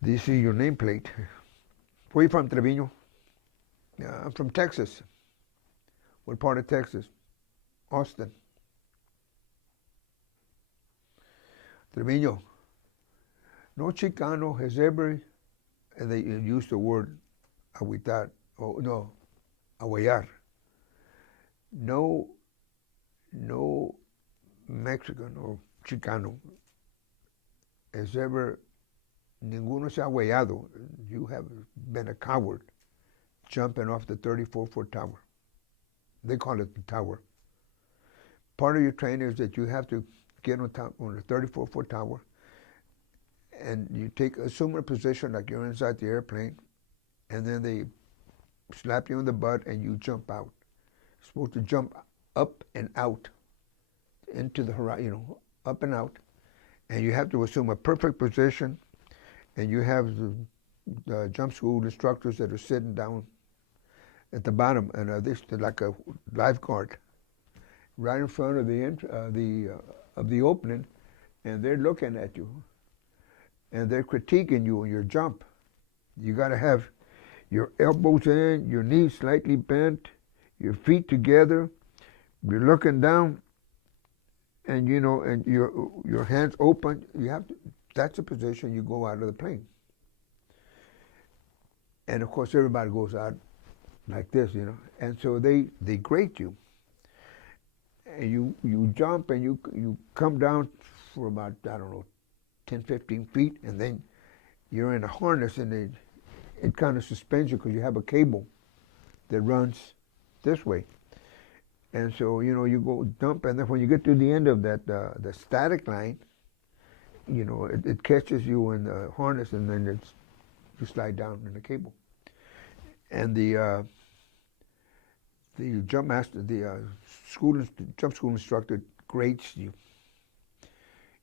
do you see your nameplate? Where are you from, Treviño? I'm from Texas. What part of Texas? Austin. Treviño. No Chicano has ever, and they used the word agüitar, agüeyar. No Mexican or Chicano has ever, ninguno se ha agüeyado. You have been a coward jumping off the 34-foot tower. They call it the tower. Part of your training is that you have to get on top on a 34-foot tower, and you assume a position like you're inside the airplane, and then they slap you on the butt and you jump out. You're supposed to jump up and out into the horizon, up and out, and you have to assume a perfect position, and you have the jump school instructors that are sitting down at the bottom, and they're like a lifeguard right in front of the opening, and they're looking at you, and they're critiquing you on your jump. You got to have your elbows in, your knees slightly bent, your feet together. You're looking down, and and your hands open. That's the position you go out of the plane. And of course, everybody goes out like this, And so they grade you. And you jump and you come down for about, 10, 15 feet, and then you're in a harness, and it kind of suspends you because you have a cable that runs this way. And so, you go dump, and then when you get to the end of that, the static line, it catches you in the harness, and then you slide down in the cable. And the jump master, the jump school instructor grades you.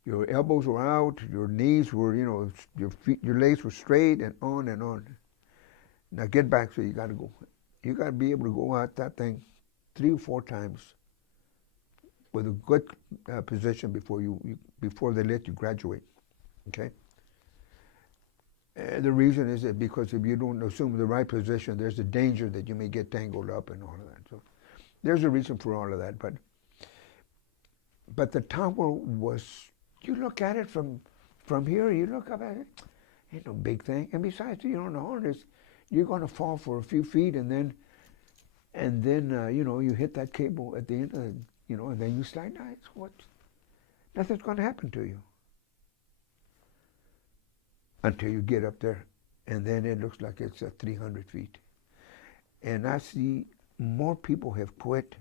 Your elbows were out, your knees were, your feet, your legs were straight, and on and on. Now get back, so you got to go. You got to be able to go out that thing 3 or 4 times with a good position before they let you graduate. Okay. And the reason is that because if you don't assume the right position, there's a danger that you may get tangled up and all of that. So there's a reason for all of that. But the tower was, you look at it from here, you look up at it, ain't no big thing. And besides, you're on the harness, you're going to fall for a few feet, and then you hit that cable at the end of and then you slide down. Nothing's going to happen to you until you get up there, and then it looks like it's 300 feet. And I see more people have quit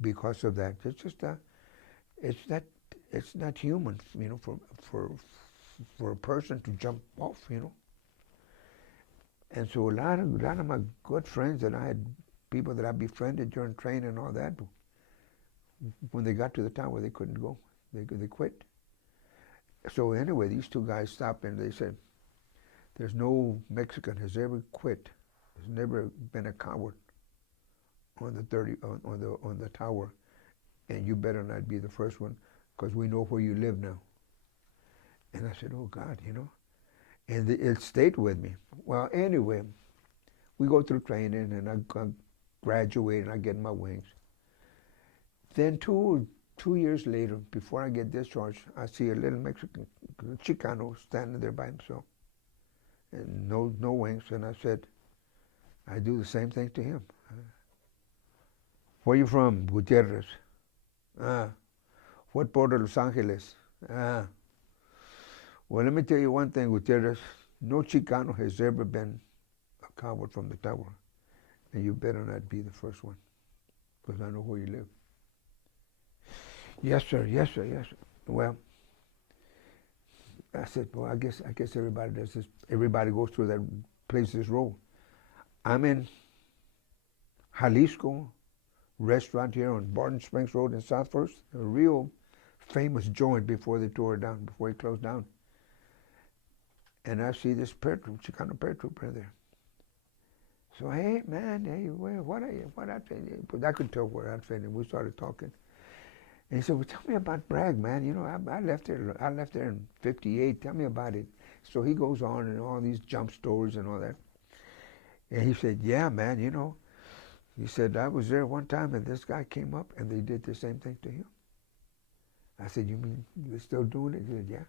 because of that. It's just it's not human, for a person to jump off, And so a lot of my good friends that I had, people that I befriended during training and all that, when they got to the tower, they couldn't go. They quit. So anyway, these 2 guys stopped, and they said, there's no Mexican has ever quit. There's never been a coward on the tower, and you better not be the first one, because we know where you live now. And I said, oh God, and it stayed with me. Well, anyway, we go through training, and I graduate, and I get my wings. Then 2 years later, before I get discharged, I see a little Mexican Chicano standing there by himself, and no wings. And I said, I do the same thing to him. Where are you from? Gutierrez. What part of Los Angeles? Well, let me tell you one thing, Gutierrez. No Chicano has ever been a coward from the tower, and you better not be the first one, because I know where you live. Yes, sir. Yes, sir. Yes, sir. Well, I said, well, I guess everybody does this. Everybody goes through that, plays this role. I'm in Jalisco restaurant here on Barton Springs Road in South First, a real famous joint before they tore it down, before it closed down. And I see this Chicano paratrooper there. So, hey, man, hey, what are you? What outfit? But I could tell what outfit, and we started talking. And he said, well, tell me about Bragg, man. You know, I left there in '58. Tell me about it. So he goes on and all these jump stories and all that. And he said, yeah, man, you know. He said, I was there one time and this guy came up and they did the same thing to him. I said, you mean they're still doing it? He said, yeah.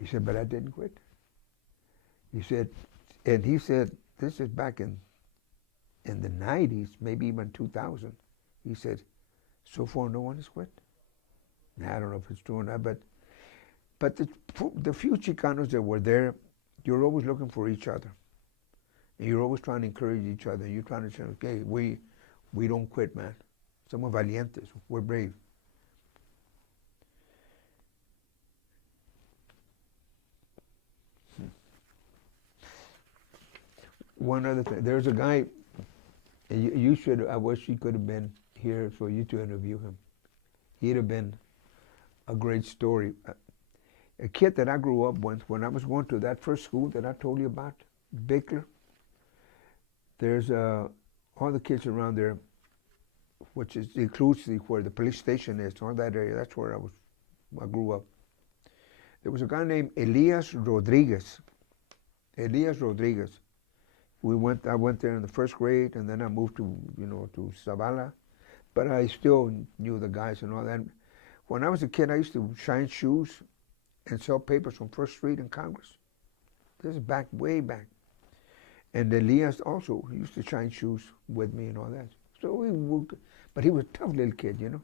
He said, but I didn't quit. He said, this is back in the 90s, maybe even 2000. He said, so far no one has quit. Now, I don't know if it's true or not, but the few Chicanos that were there, you're always looking for each other. And you're always trying to encourage each other. You're trying to say, okay, we don't quit, man. Somos valientes. We're brave. One other thing. There's a guy, you should, I wish he could have been here for you to interview him. He'd have been a great story. A kid that I grew up with, when I was going to that first school that I told you about, Baker, there's all the kids around there, which includes where the police station is, all that area. That's where I grew up. There was a guy named Elias Rodriguez. Elias Rodriguez. I went there in the first grade, and then I moved to Zavala, but I still knew the guys and all that. When I was a kid, I used to shine shoes and sell papers on First Street in Congress. This is way back. And Elias also used to shine shoes with me and all that. So we worked, but he was a tough little kid, you know.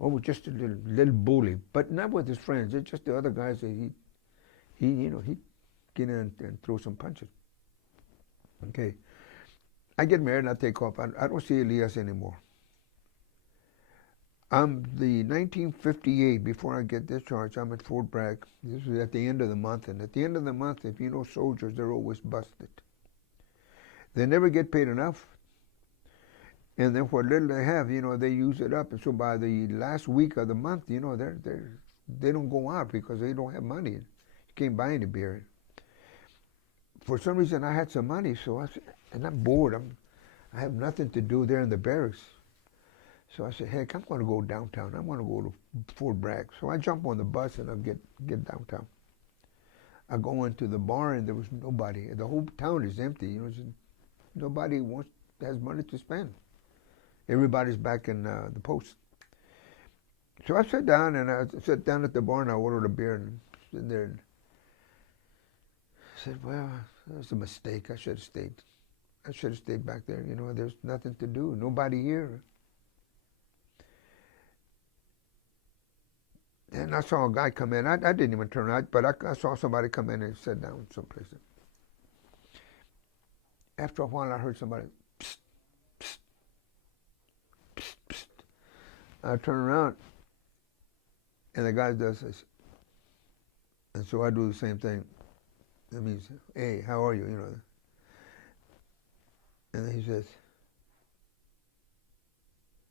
Oh, just a little bully, but not with his friends. It's just the other guys that he'd get in and throw some punches. Okay. I get married and I take off. I don't see Elias anymore. The 1958, before I get discharged, I'm at Fort Bragg. This was at the end of the month, and at the end of the month, if you know soldiers, they're always busted. They never get paid enough. And then what little they have, they use it up. And so by the last week of the month, they don't go out because they don't have money. You can't buy any beer. For some reason, I had some money, so I said, and I'm bored. I have nothing to do there in the barracks. So I said, heck, I'm going to go downtown. I'm going to go to Fort Bragg. So I jump on the bus and I get downtown. I go into the bar and there was nobody. The whole town is empty. Nobody has money to spend. Everybody's back in the post. So I sat down at the bar and I ordered a beer and sitting there. And I said, well, that was a mistake. I should have stayed. I should have stayed back there. There's nothing to do. Nobody here. And I saw a guy come in. I didn't even turn out, but I saw somebody come in and sit down someplace. After a while, I heard somebody, psst, psst, psst, psst. I turn around, and the guy does this. And so I do the same thing. That means, hey, how are you? And then he says,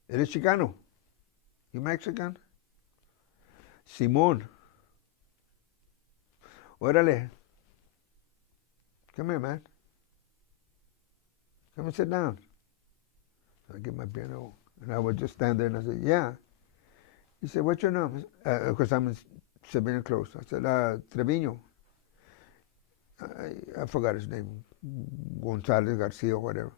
¿Eres Chicano? You Mexican? Simón. Órale. Come here, man. Come and sit down. So I get my beer and I would just stand there and I said, yeah. He said, what's your name? Because I'm in civilian clothes. I said, Treviño. I forgot his name. Gonzalez, Garcia, whatever.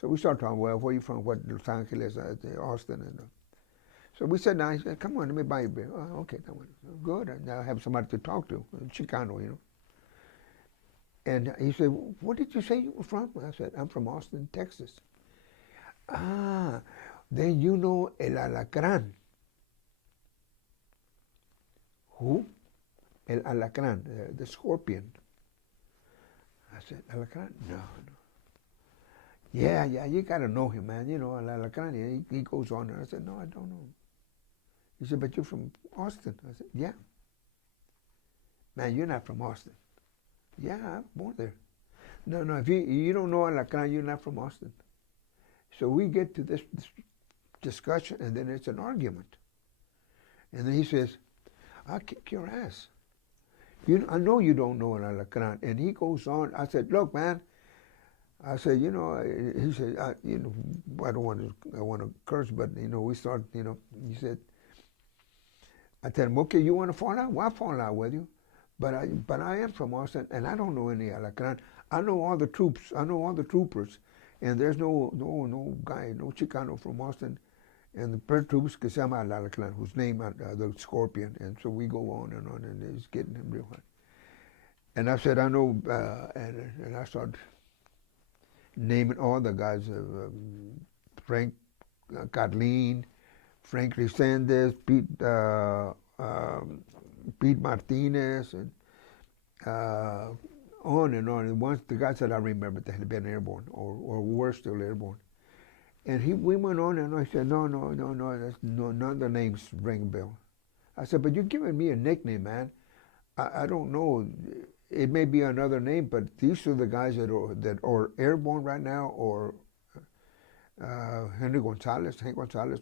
So we started talking, well, where are you from? What, Los Angeles, Austin. And so we sat down. He said, come on, let me buy you a beer. Oh, okay, come on. Good. And now I have somebody to talk to. Chicano, And he said, what did you say you were from? I said, I'm from Austin, Texas. Ah, then you know El Alacrán. Who? El Alacrán, the scorpion. I said, Alacrán? No. Yeah, you got to know him, man. El Alacrán, he goes on. And I said, no, I don't know him. He said, but you're from Austin. I said, yeah. Man, you're not from Austin. Yeah, I was born there. No, if you don't know Alacran, you're not from Austin. So we get to this discussion, and then it's an argument. And then he says, I'll kick your ass. I know you don't know an Alacran. And he goes on. I said, look, man. I said, he said, I don't want to curse, but, we start, he said, I tell him, okay, you want to fall out? Well, I'll fall out with you. But I am from Austin, and I don't know any Alacran. I know all the troops. I know all the troopers. And there's no guy, no Chicano from Austin. And the first troops que se llama Alacran, whose name the Scorpion. And so we go on, and it's getting him real hard. And I said, I know, and I started naming all the guys, Frank Carlin, Frank Resendez, Pete Martinez, and on and on. And once the guys that I remembered that had been airborne or were still airborne. And we went on and I said, no, none of the names ring a bell. I said, but you're giving me a nickname, man. I don't know. It may be another name, but these are the guys that are airborne right now, or Hank Gonzalez,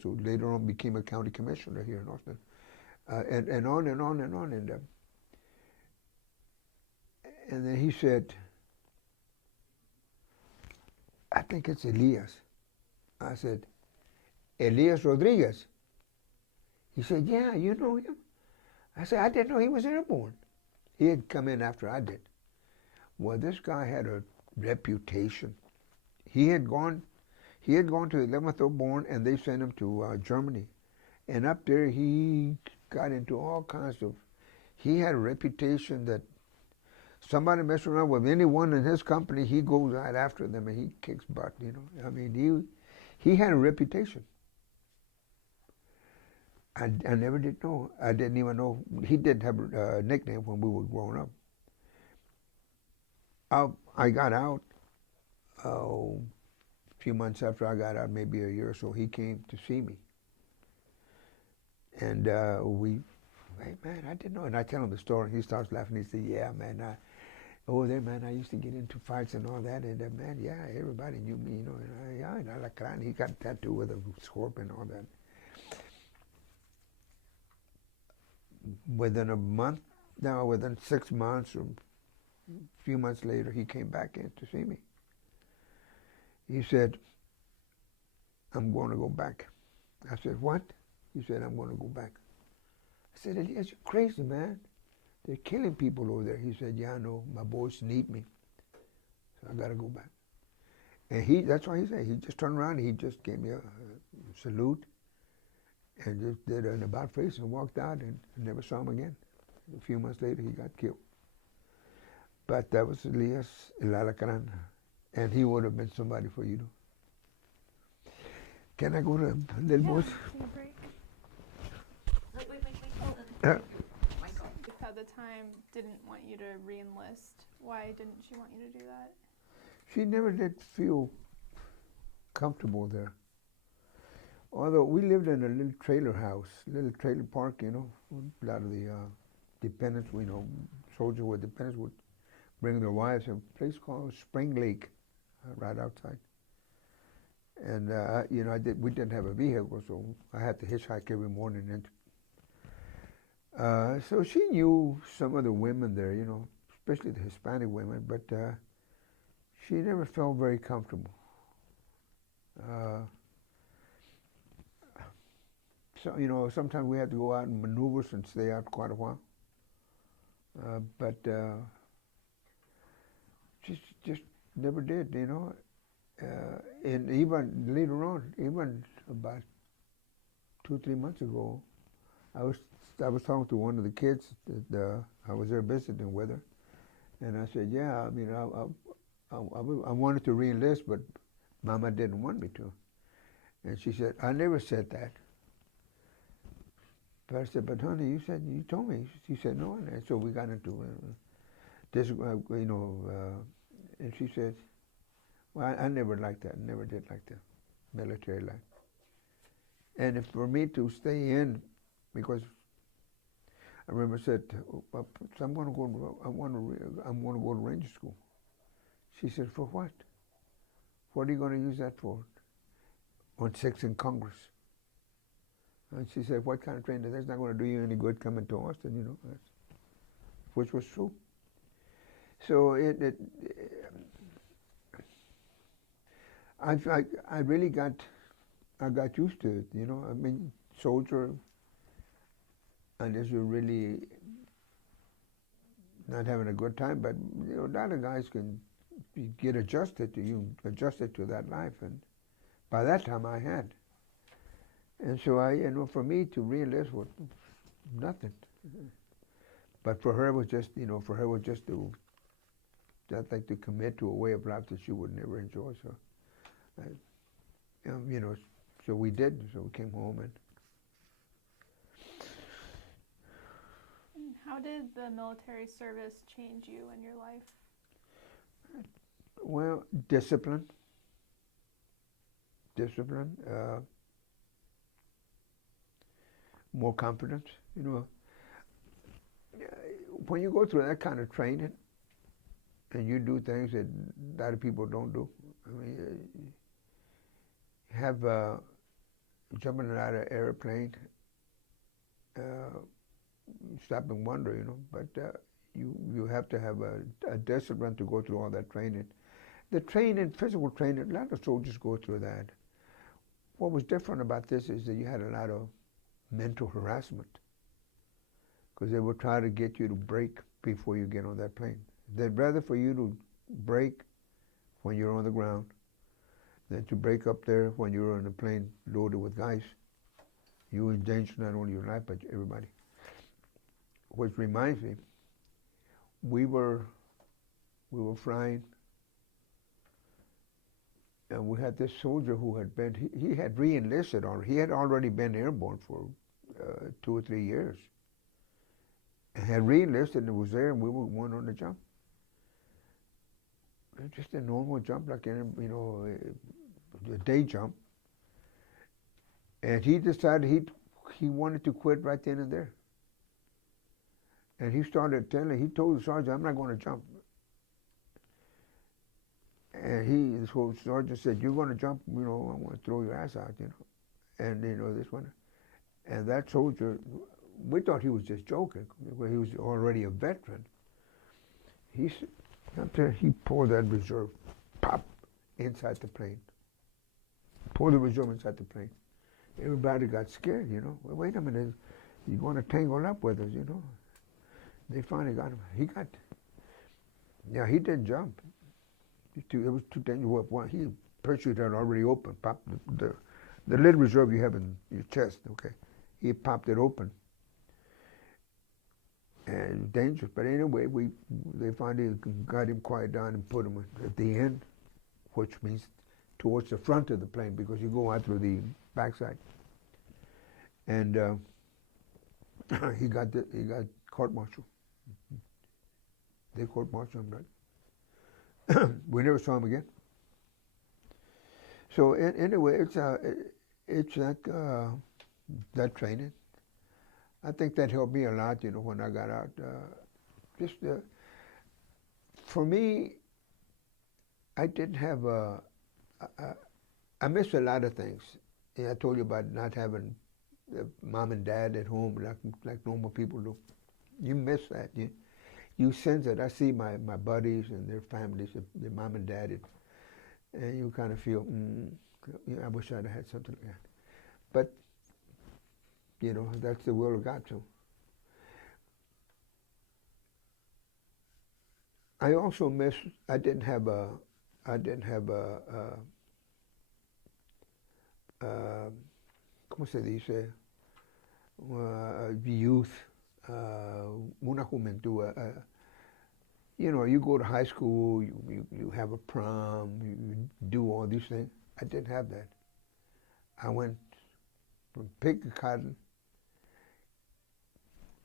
who later on became a county commissioner here in Austin, and on and on and on. And then he said, I think it's Elias. I said, Elias Rodriguez. He said, yeah, you know him? I said, I didn't know he was airborne. He had come in after I did. Well, this guy had a reputation. He had gone to the 11th Airborne, and they sent him to Germany. And up there, he got into all kinds of. He had a reputation that somebody messed around with anyone in his company, he goes right after them and he kicks butt. I mean, he had a reputation. I never did know. I didn't even know. He didn't have a nickname when we were growing up. I got out a few months after I got out, maybe a year or so. He came to see me. And hey, man, I didn't know. And I tell him the story. He starts laughing. He said, yeah, man, over there, man, I used to get into fights and all that. And, man, yeah, everybody knew me, And Alacran, he got a tattoo with a scorpion and all that. Within 6 months or a few months later, he came back in to see me. He said, I'm going to go back. I said, what? He said, I'm going to go back. I said, Elias, you're crazy, man. They're killing people over there. He said, yeah, I know. My boys need me. So I got to go back. And that's why he said, he just turned around and he just gave me a salute. And just did an about face and walked out and never saw him again. A few months later, he got killed. But that was Elias El Alacran, and he would have been somebody for you. Can I go to a little more? Take a break. Wait. Yeah. If at the time didn't want you to re-enlist, why didn't she want you to do that? She never did feel comfortable there. Although we lived in a little trailer house, little trailer park, a lot of the dependents, soldiers with dependents would bring their wives. A place called Spring Lake, right outside. And we didn't have a vehicle, so I had to hitchhike every morning. And so she knew some of the women there, especially the Hispanic women, but she never felt very comfortable. So, sometimes we had to go out and maneuver and stay out quite a while. But just never did, and even later on, even about 2-3 months ago, I was talking to one of the kids that I was there visiting with her, and I said, yeah, I mean, I wanted to re-enlist, but Mama didn't want me to. And she said, I never said that. But I said, but honey, you told me. She said, no. And so we got into this, and she said, well, I never liked that. Never did like the military life. And if for me to stay in because I remember I said, so I'm going to go. I'm going to go to Ranger School. She said, for what? What are you going to use that for? On 6 in Congress. And she said, what kind of training? That's not going to do you any good coming to Austin, you know. Which was true. So I really got used to it, you know. I mean, soldier, unless you're really not having a good time, but you know, a lot of guys can get adjusted to that life, and by that time I had. And so for me to re-enlist was nothing. But for her it was just, to commit to a way of life that she would never enjoy. So, so we did. So we came home and. How did the military service change you and your life? Well, discipline. More confidence. You know, when you go through that kind of training, and you do things that a lot of people don't do. I mean, jumping out of an airplane. Stop and wonder, you know, but you have to have a discipline to go through all that training. The training, physical training, a lot of soldiers go through that. What was different about this is that you had a lot of mental harassment because they would try to get you to break before you get on that plane. They'd rather for you to break when you're on the ground than to break up there when you're on a plane loaded with guys. You endanger not only your life but everybody. Which reminds me, we were flying, and we had this soldier who had been, he had re-enlisted already. He had already been airborne for 2 or 3 years. And had re-enlisted and was there, and we were going on the jump. Just a normal jump, like a day jump. And he decided he wanted to quit right then and there. And he told the sergeant, I'm not going to jump. And the sergeant said, you're going to jump, I want to throw your ass out, And, this one. And that soldier, we thought he was just joking, because he was already a veteran. He pulled that reserve, pop, inside the plane. Pulled the reserve inside the plane. Everybody got scared, Well, wait a minute, you're going to tangle up with us, They finally got him. He didn't jump. It was too dangerous. He parachute had already opened. Popped the little reserve you have in your chest. Okay, he popped it open. And dangerous. But anyway, they finally got him quiet down and put him at the end, which means towards the front of the plane because you go out through the backside. And he got court-martial. They court-martialed him, right? We never saw him again. So anyway, it's like that training. I think that helped me a lot, when I got out. For me, I didn't have I missed a lot of things. I told you about not having mom and dad at home like normal people do. You miss that. You sense it. I see my buddies and their families, their mom and dad, and you kind of feel, I wish I'd had something like that. But, that's the will of God too. I also miss, I didn't have ¿cómo se dice? Youth, una juventud. You go to high school, you have a prom, you do all these things. I didn't have that. I went from picking cotton,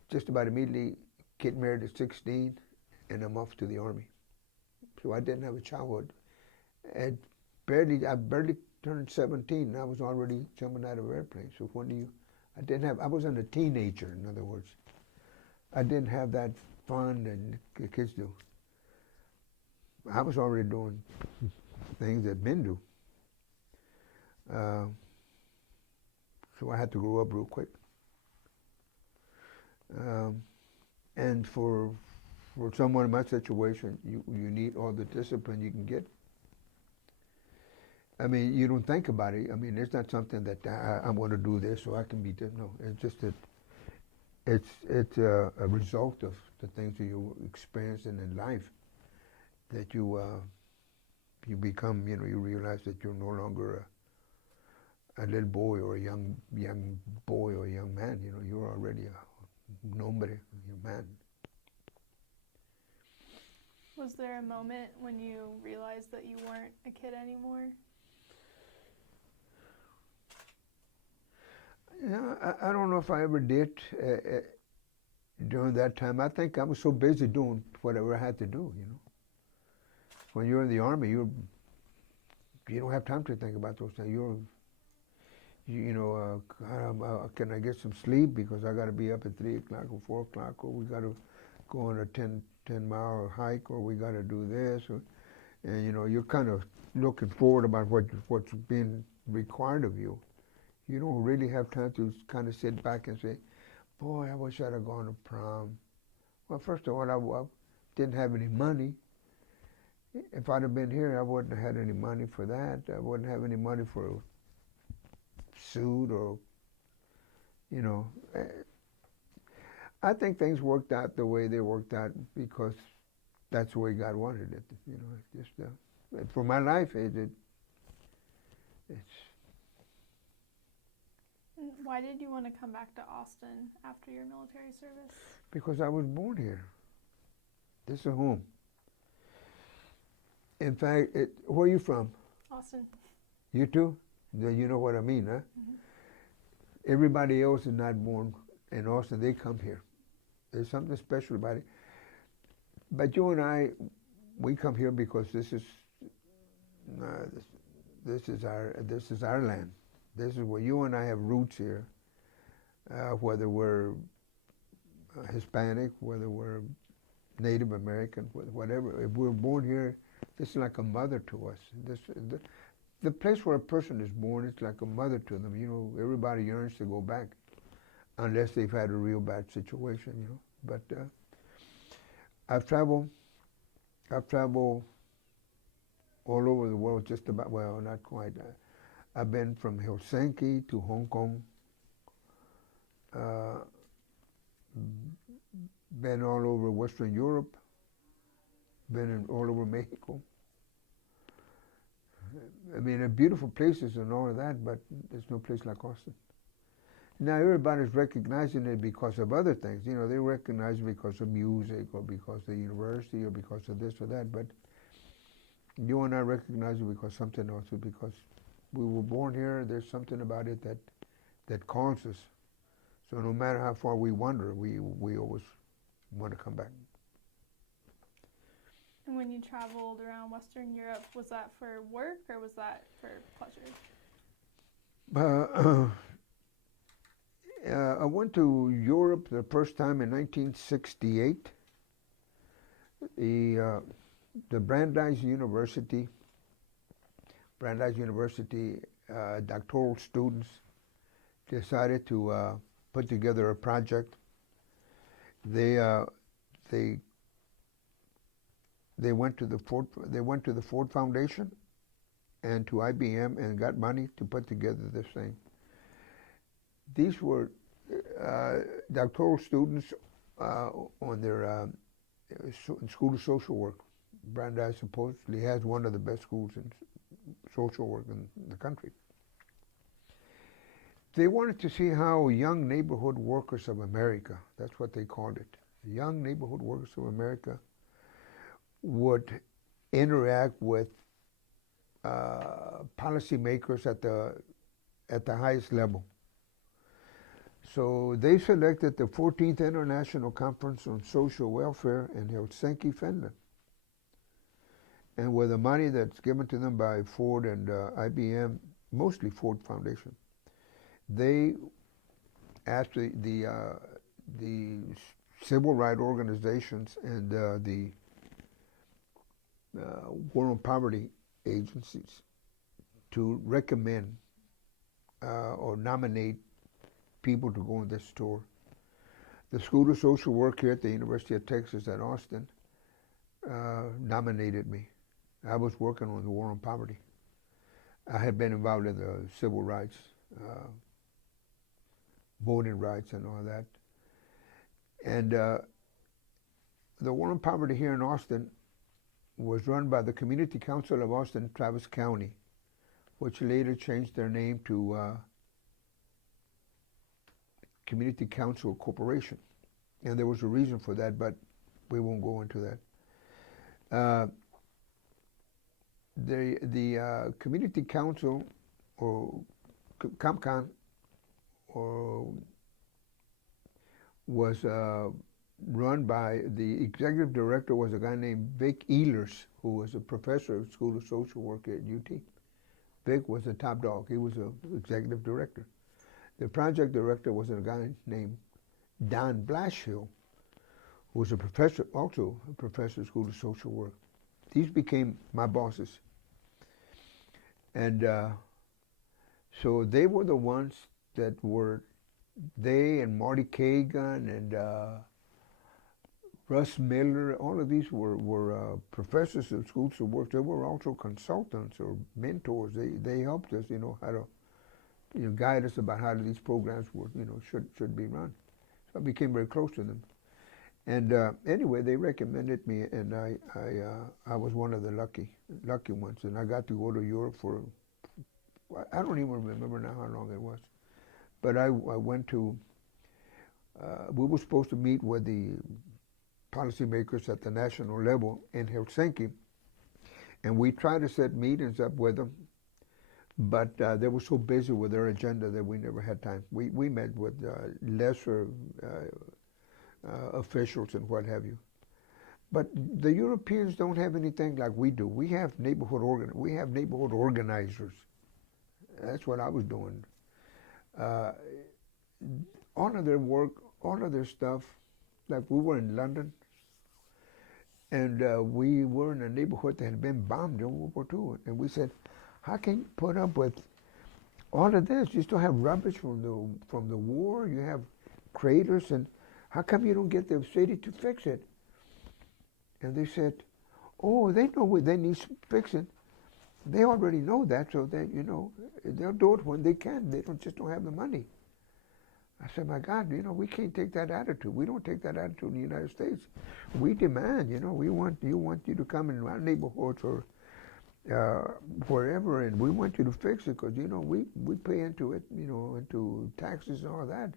just about immediately get married at 16, and I'm off to the Army. So I didn't have a childhood. I barely turned 17, and I was already jumping out of airplanes. So I I wasn't a teenager, in other words. I didn't have that fun that the kids do. I was already doing things that men do. So I had to grow up real quick. And for someone in my situation, you need all the discipline you can get. I mean, you don't think about it. I mean, it's not something that I'm going to do this so I can be this. No, it's just that it's a result of the things that you're experiencing in life that you become. You know, you realize that you're no longer a little boy or a young boy or a young man. You know, you're already a nombre, a man. Was there a moment when you realized that you weren't a kid anymore? Yeah, I don't know if I ever did during that time. I think I was so busy doing whatever I had to do, you know. When you're in the Army, you don't have time to think about those things. Can I get some sleep because I got to be up at 3 o'clock or 4 o'clock, or we got to go on a 10-mile hike, or we got to do this, and you know, you're kind of looking forward about what's being required of you. You don't really have time to kind of sit back and say, boy, I wish I'd have gone to prom. Well, first of all, I didn't have any money. If I'd have been here, I wouldn't have had any money for that. I wouldn't have any money for a suit or, you know. I think things worked out the way they worked out because that's the way God wanted it. You know, just for my life, it's. Why did you want to come back to Austin after your military service? Because I was born here. This is home. In fact, where are you from? Austin. You too? Then you know what I mean, huh? Mm-hmm. Everybody else is not born in Austin. They come here. There's something special about it. But you and I, we come here because this is our land. This is where you and I have roots here, whether we're Hispanic, whether we're Native American, whatever. If we're born here, this is like a mother to us. The place where a person is born is like a mother to them. You know, everybody yearns to go back, unless they've had a real bad situation. You know, but I've traveled all over the world, just about. Well, not quite. I've been from Helsinki to Hong Kong, been all over Western Europe, been all over Mexico. I mean, they're beautiful places and all of that, but there's no place like Austin. Now everybody's recognizing it because of other things. You know, they recognize it because of music or because of the university or because of this or that, but you and I recognize it because something else, because we were born here. There's something about it that calls us. So no matter how far we wander, we always want to come back. And when you traveled around Western Europe, was that for work or was that for pleasure? I went to Europe the first time in 1968. The Brandeis University, doctoral students decided to put together a project. They went to the Ford Foundation and to IBM and got money to put together this thing. These were doctoral students on their School of Social Work. Brandeis supposedly has one of the best schools in social work in the country. They wanted to see how young neighborhood workers of America, that's what they called it, young neighborhood workers of America would interact with policymakers at the highest level. So they selected the 14th International Conference on Social Welfare in Helsinki, Finland. And with the money that's given to them by Ford and IBM, mostly Ford Foundation, they asked the civil rights organizations and the war on poverty agencies to recommend or nominate people to go in this tour. The School of Social Work here at the University of Texas at Austin nominated me. I was working on the war on poverty. I had been involved in the civil rights, voting rights and all that. And the war on poverty here in Austin was run by the Community Council of Austin, Travis County, which later changed their name to Community Council Corporation. And there was a reason for that, but we won't go into that. The Community Council, or ComCon, was run by, the executive director was a guy named Vic Ehlers, who was a professor at School of Social Work at UT. Vic was the top dog. He was the executive director. The project director was a guy named Don Blashill, who was a professor, also a professor at School of Social Work. These became my bosses. And so they were the ones that were, they and Marty Kagan and Russ Miller, all of these were professors of schools of work. They were also consultants or mentors. They helped us, how to, guide us about how these programs were, should be run. So I became very close to them. And anyway, they recommended me, and I was one of the lucky ones. And I got to go to Europe for, I don't even remember now how long it was. But I went to, we were supposed to meet with the policymakers at the national level in Helsinki, and we tried to set meetings up with them, but they were so busy with their agenda that we never had time. We met with lesser officials and what have you. But the Europeans don't have anything like we do. We have neighborhood organizers. That's what I was doing. All of their work, all of their stuff, like we were in London, and we were in a neighborhood that had been bombed in World War II, and we said, how can you put up with all of this? You still have rubbish from the war, you have craters, and how come you don't get the city to fix it? And they said, oh, they know they need fixing. They already know that, so that, they'll do it when they can. They don't have the money. I said, my God, we can't take that attitude. We don't take that attitude in the United States. We demand, we want you to come in our neighborhoods or wherever, and we want you to fix it because, we pay into it, into taxes and all that.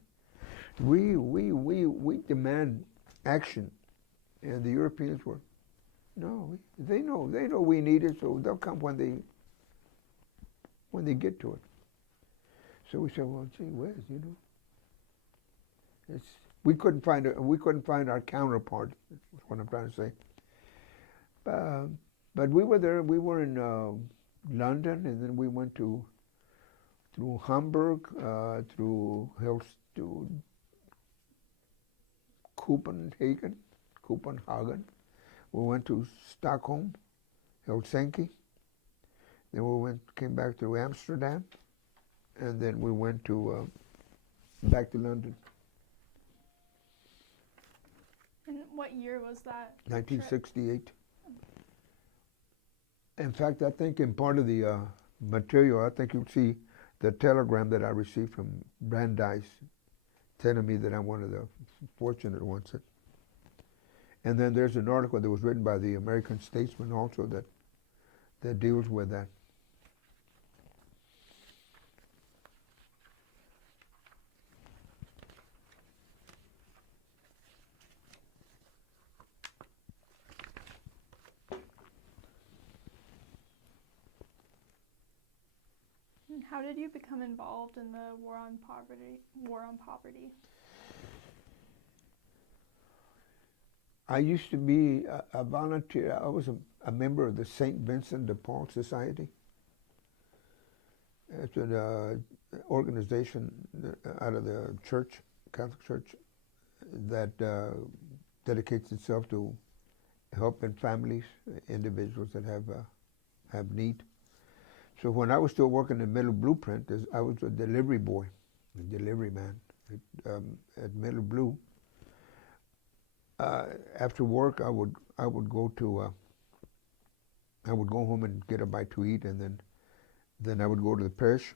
We demand action, and the Europeans were, no, they know we need it, so they'll come when they get to it. So we said, well, gee whiz, we couldn't find our counterpart. That's what I'm trying to say. But we were there. We were in London, and then we went through Hamburg, to Copenhagen. We went to Stockholm, Helsinki. Then we came back to Amsterdam, and then we went to back to London. And what year was that? 1968. In fact, I think in part of the material, I think you'll see the telegram that I received from Brandeis telling me that I'm one of the fortunate ones. And then there's an article that was written by the American Statesman also that deals with that. How did you become involved in the war on poverty? I used to be a volunteer. I was a member of the St. Vincent de Paul Society. It's an organization out of the church, Catholic Church, that dedicates itself to helping families, individuals that have need. So when I was still working in Middle Blueprint, I was a delivery boy, a delivery man at Middle Blue. After work, I would go to I would go home and get a bite to eat, and then I would go to the parish,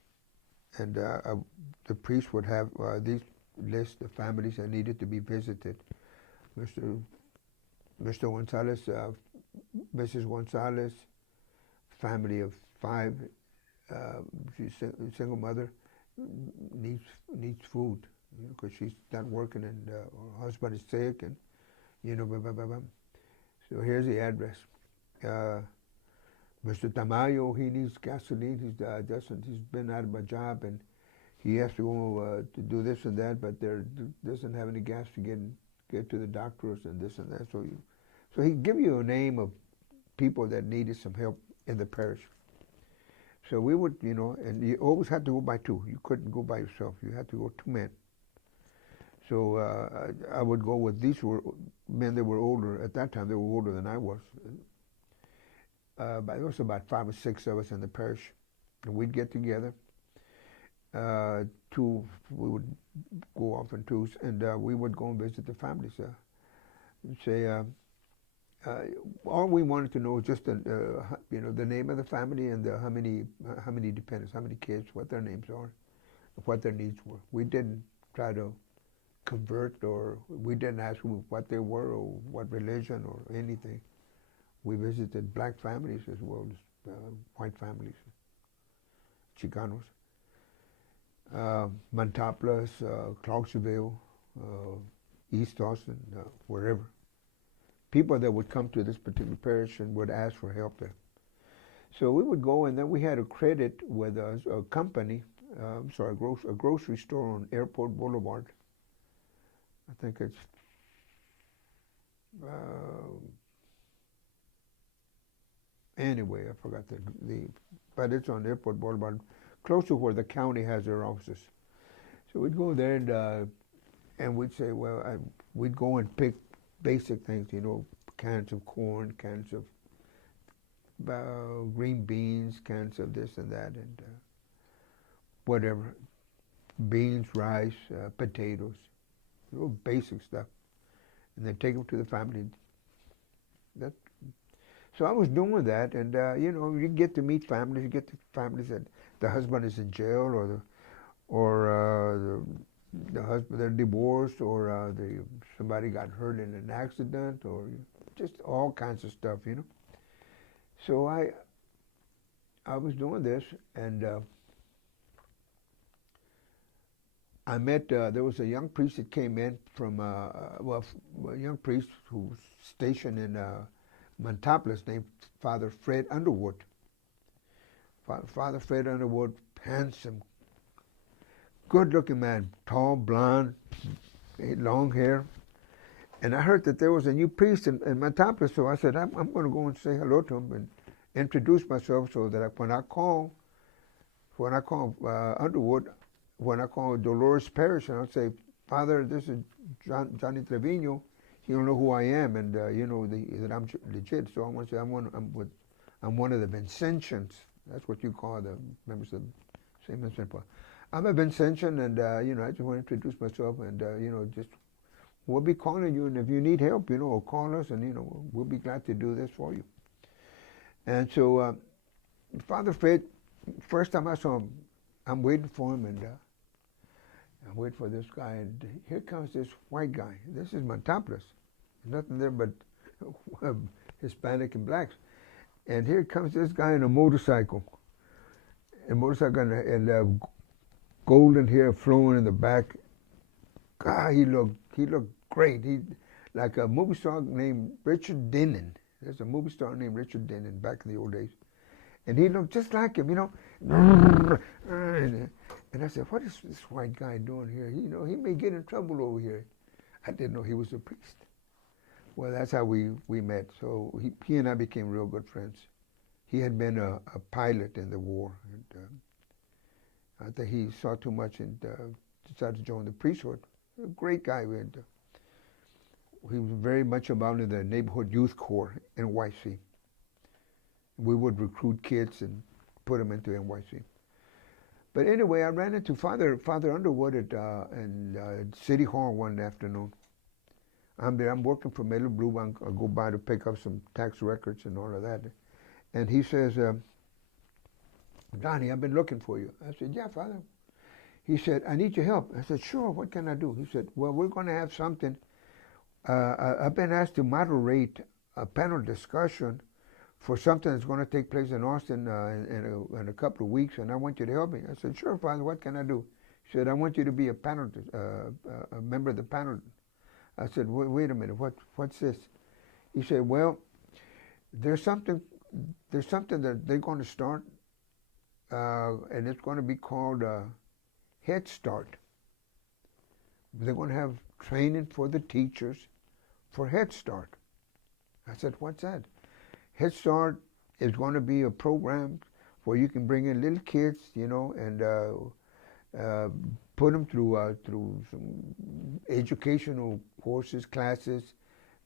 and the priest would have these lists of families that needed to be visited. Mr. Gonzalez, Mrs. Gonzalez, family of 5, she's a single mother, needs food, because she's not working, and her husband is sick, and blah, blah, blah, blah. So here's the address. Mr. Tamayo, he needs gasoline. He's been out of a job, and he has to go to do this and that, but there doesn't have any gas to get to the doctors and this and that. So he'd give you a name of people that needed some help in the parish. So we would, and you always had to go by 2. You couldn't go by yourself. You had to go 2 men. So I would go with these men that were older. At that time, they were older than I was. But there was about 5 or 6 of us in the parish, and we'd get together. We would go off in 2s, and we would go and visit the families. All we wanted to know was just the name of the family and how many dependents, how many kids, what their names are, what their needs were. We didn't try to convert, or we didn't ask what they were or what religion or anything. We visited black families as well as white families, Chicanos, Montaplas, Clarksville, East Austin, wherever. People that would come to this particular parish and would ask for help there. So we would go, and then we had a credit with a company, a grocery store on Airport Boulevard. I think it's anyway, I forgot but it's on Airport Boulevard, close to where the county has their offices. So we'd go there, and we'd say, we'd go and pick basic things, cans of corn, cans of green beans, cans of this and that, and whatever, beans, rice, potatoes, basic stuff, and then take them to the family. So I was doing that, and you get to meet families. You get to families that the husband is in jail, or the husband, they're divorced, or somebody got hurt in an accident, or just all kinds of stuff, So I was doing this, and I met, there was a young priest that came in from, a young priest who was stationed in Montaplas, named Father Fred Underwood. Father Fred Underwood, handsome, good-looking man, tall, blonde, long hair. And I heard that there was a new priest in Montaplas, so I said, I'm going to go and say hello to him and introduce myself, so that when I call Underwood, when I call Dolores Parish, and I'll say, Father, this is Johnny Treviño, he'll know who I am, and that I'm legit. So I want to say I'm one of the Vincentians. That's what you call the members of St. Vincent Paul. I'm a Vincentian, and I just want to introduce myself, and just we'll be calling you, and if you need help, call us, and we'll be glad to do this for you. And so Father Fred, first time I saw him, I'm waiting for him, and I wait for this guy, and here comes this white guy. This is Montaplas. Nothing there but Hispanic and blacks. And here comes this guy in a motorcycle. And golden hair flowing in the back. God, he looked great. He like a movie star named Richard Denning. There's a movie star named Richard Denning back in the old days. And he looked just like him, And I said, what is this white guy doing here? He may get in trouble over here. I didn't know he was a priest. Well, that's how we met. So he and I became real good friends. He had been a pilot in the war. And I think he saw too much and decided to join the priesthood. A great guy. He was very much involved in the neighborhood youth corps, NYC. We would recruit kids and put them into NYC. But anyway, I ran into Father Underwood in City Hall one afternoon. I'm there. I'm working for Miller Blue. I go by to pick up some tax records and all of that. And he says, Donnie, I've been looking for you. I said, yeah, Father. He said, I need your help. I said, sure, what can I do? He said, well, we're going to have something. I've been asked to moderate a panel discussion for something that's going to take place in Austin in a couple of weeks, and I want you to help me. I said, sure, Father, what can I do? He said, I want you to be a panel, a member of the panel. I said, wait a minute, what's this? He said, well, there's something that they're going to start, and it's going to be called Head Start. They're going to have training for the teachers for Head Start. I said, what's that? Head Start is going to be a program where you can bring in little kids, and put them through some educational courses, classes,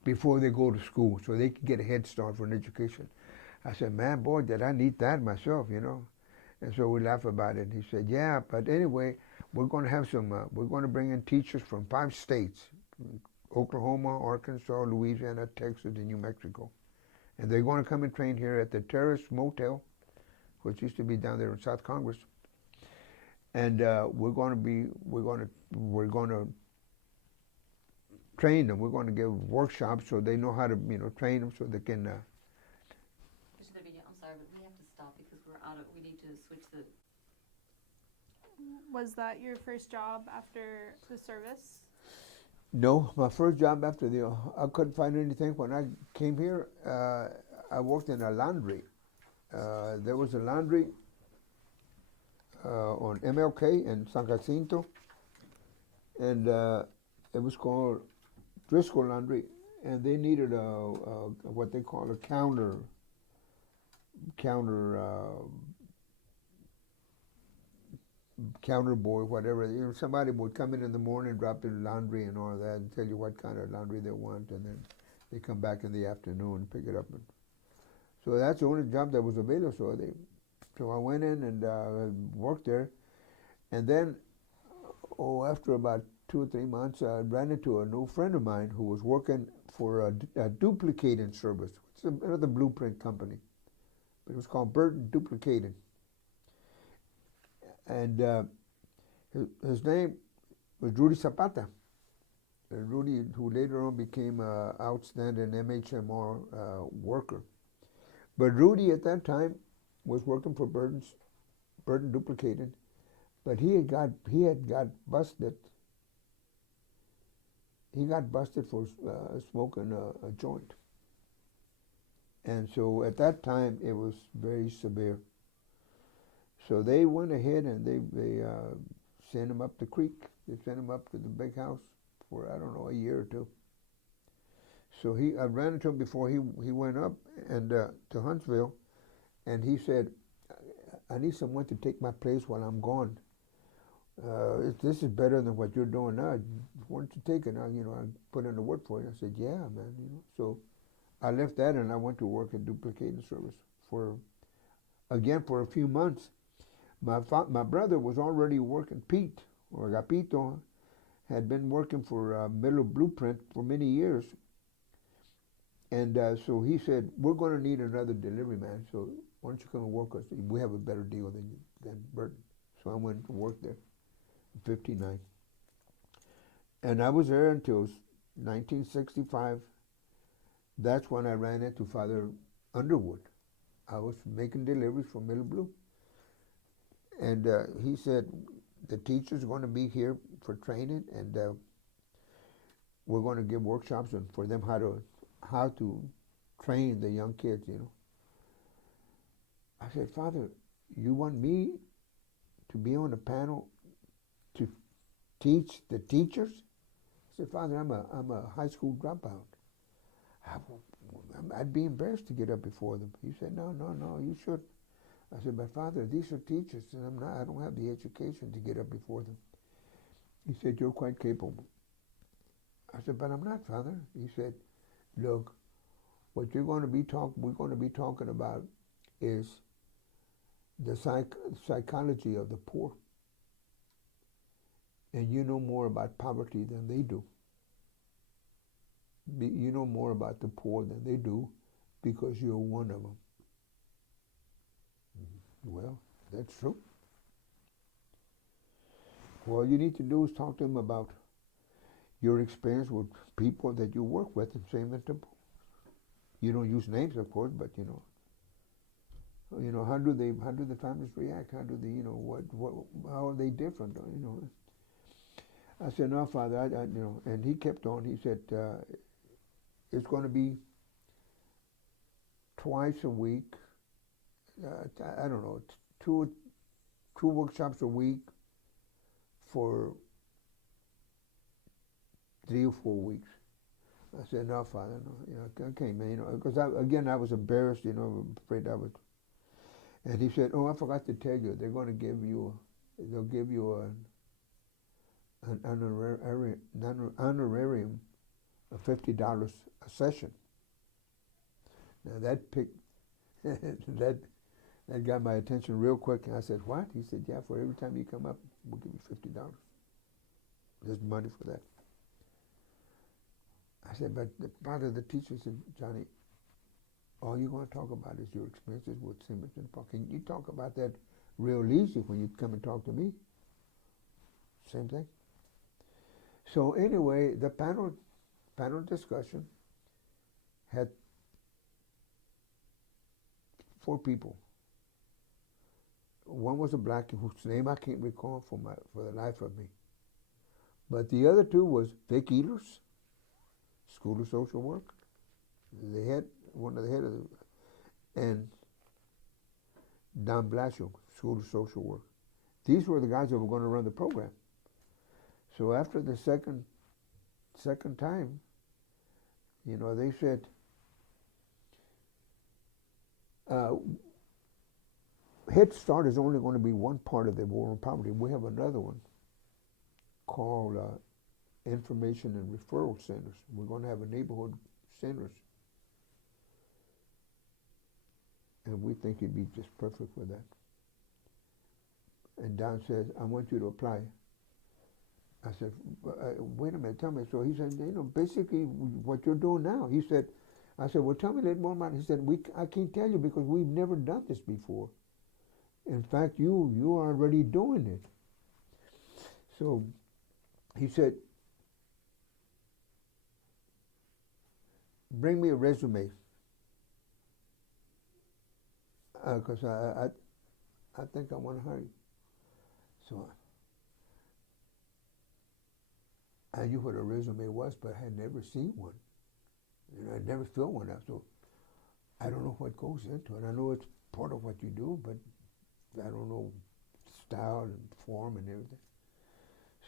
before they go to school, so they can get a head start for an education. I said, man, boy, did I need that myself, And so we laugh about it. He said, yeah, but anyway, we're going to have we're going to bring in teachers from 5 states, Oklahoma, Arkansas, Louisiana, Texas, and New Mexico. And they're going to come and train here at the Terrace Motel, which used to be down there in South Congress. And we're going to train them. We're going to give workshops so they know how to, train them so they can. Mr. Treviño, I'm sorry, but we have to stop because we need to switch the. Was that your first job after the service? No, my first job after I couldn't find anything. When I came here, I worked in a laundry. There was a laundry on MLK in San Jacinto, and it was called Driscoll Laundry, and they needed what they call a counter boy, whatever. Somebody would come in the morning, drop their laundry and all that, and tell you what kind of laundry they want, and then they come back in the afternoon and pick it up. So that's the only job that was available. So I went in and worked there, and then after about 2 or 3 months, I ran into an old friend of mine who was working for a duplicating service. It's another blueprint company, but it was called Burton Duplicating. And his name was Rudy Zapata. Rudy, who later on became an outstanding MHMR worker. But Rudy at that time was working for Burton Duplicating, but he had got busted. He got busted for smoking a joint. And so at that time, it was very severe. So they went ahead and they sent him up the creek. They sent him up to the big house for, I don't know, a year or 2. So I ran into him before he went up and to Huntsville, and he said, I need someone to take my place while I'm gone. This is better than what you're doing now. Why don't you take it? I put in the work for you. I said, yeah, man. So I left that and I went to work in duplicating service for a few months. My brother was already working. Pete, or Agapito, had been working for Miller Blueprint for many years. And so he said, we're going to need another delivery man. So why don't you come and work with us? We have a better deal than Burton. So I went to work there in 59. And I was there until 1965. That's when I ran into Father Underwood. I was making deliveries for Miller Blue. And he said, the teachers are going to be here for training, and we're going to give workshops for them how to train the young kids, I said, Father, you want me to be on the panel to teach the teachers? I said, Father, I'm a high school dropout. I'd be embarrassed to get up before them. He said, no, you should. I said, but Father, these are teachers, and I don't have the education to get up before them. He said, you're quite capable. I said, but I'm not, Father. He said, look, what we're going to be talking about is the psychology of the poor. And you know more about poverty than they do. You know more about the poor than they do because you're one of them. Well, that's true. All you need to do is talk to them about your experience with people that you work with and same as the poor. You don't use names, of course, but how do the families react? How do they, how are they different? I said, no, Father, and he kept on. He said, it's going to be twice a week. I don't know, two workshops a week for 3 or 4 weeks. I said, no, Father, no, okay, man, because I was embarrassed, afraid I would. And he said, oh, I forgot to tell you, they'll give you an honorarium of $50 a session. Now that got my attention real quick, and I said, what? He said, yeah, for every time you come up, we'll give you $50. There's money for that. I said, but part of the teacher said, Johnny, all you're going to talk about is your experiences with Simmons and Park. Can you talk about that real easy when you come and talk to me? Same thing. So anyway, the panel discussion had 4 people. One was a black whose name I can't recall for the life of me. But the other 2 was Vic Ehlers, School of Social Work, one of the head of and Don Blasio, School of Social Work. These were the guys that were going to run the program. So after the second time, they said, Head Start is only going to be one part of the war on poverty. We have another one called Information and Referral Centers. We're going to have a neighborhood centers. And we think it'd be just perfect for that. And Don says, I want you to apply. I said, wait a minute, tell me. So he said, basically what you're doing now. I said, well, tell me a little more about it. He said, I can't tell you because we've never done this before. In fact, you are already doing it. So he said, bring me a resume. Because I think I want to hire you. So I knew what a resume was, but I had never seen one. I'd never filled one out. So I don't know what goes into it. I know it's part of what you do, but I don't know style and form and everything.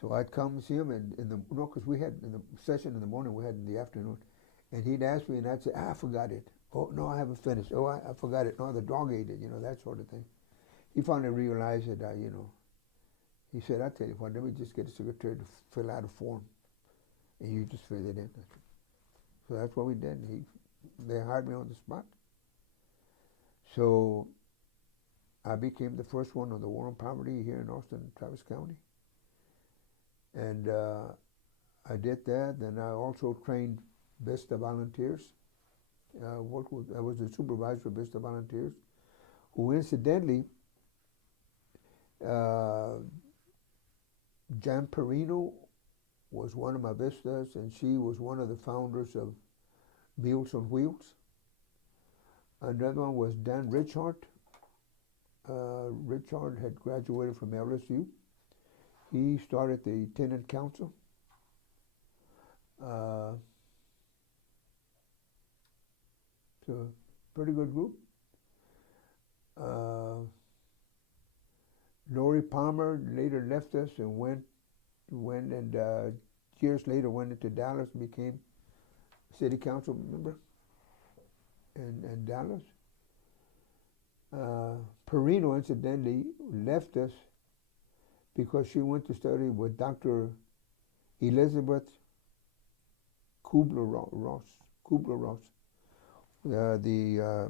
So I'd come and see him, because we had in the session in the morning, we had in the afternoon, and he'd ask me, and I'd say, I forgot it. Oh, no, I haven't finished. Oh, I forgot it. No, the dog ate it, that sort of thing. He finally realized that, he said, I'll tell you what, let me just get a secretary to fill out a form, and you just fill it in. So that's what we did. They hired me on the spot. So I became the first one on the war on poverty here in Austin, Travis County. And I did that. Then I also trained Vista volunteers. I was the supervisor for Vista volunteers, who incidentally, Jan Perino was one of my Vistas, and she was one of the founders of Meals on Wheels. Another one was Dan Richard. Richard had graduated from LSU. He started the tenant council. So pretty good group. Lori Palmer later left us and went and years later went into Dallas and became city council member in Dallas. Perino, incidentally, left us because she went to study with Dr. Elizabeth Kubler-Ross. Kubler-Ross, the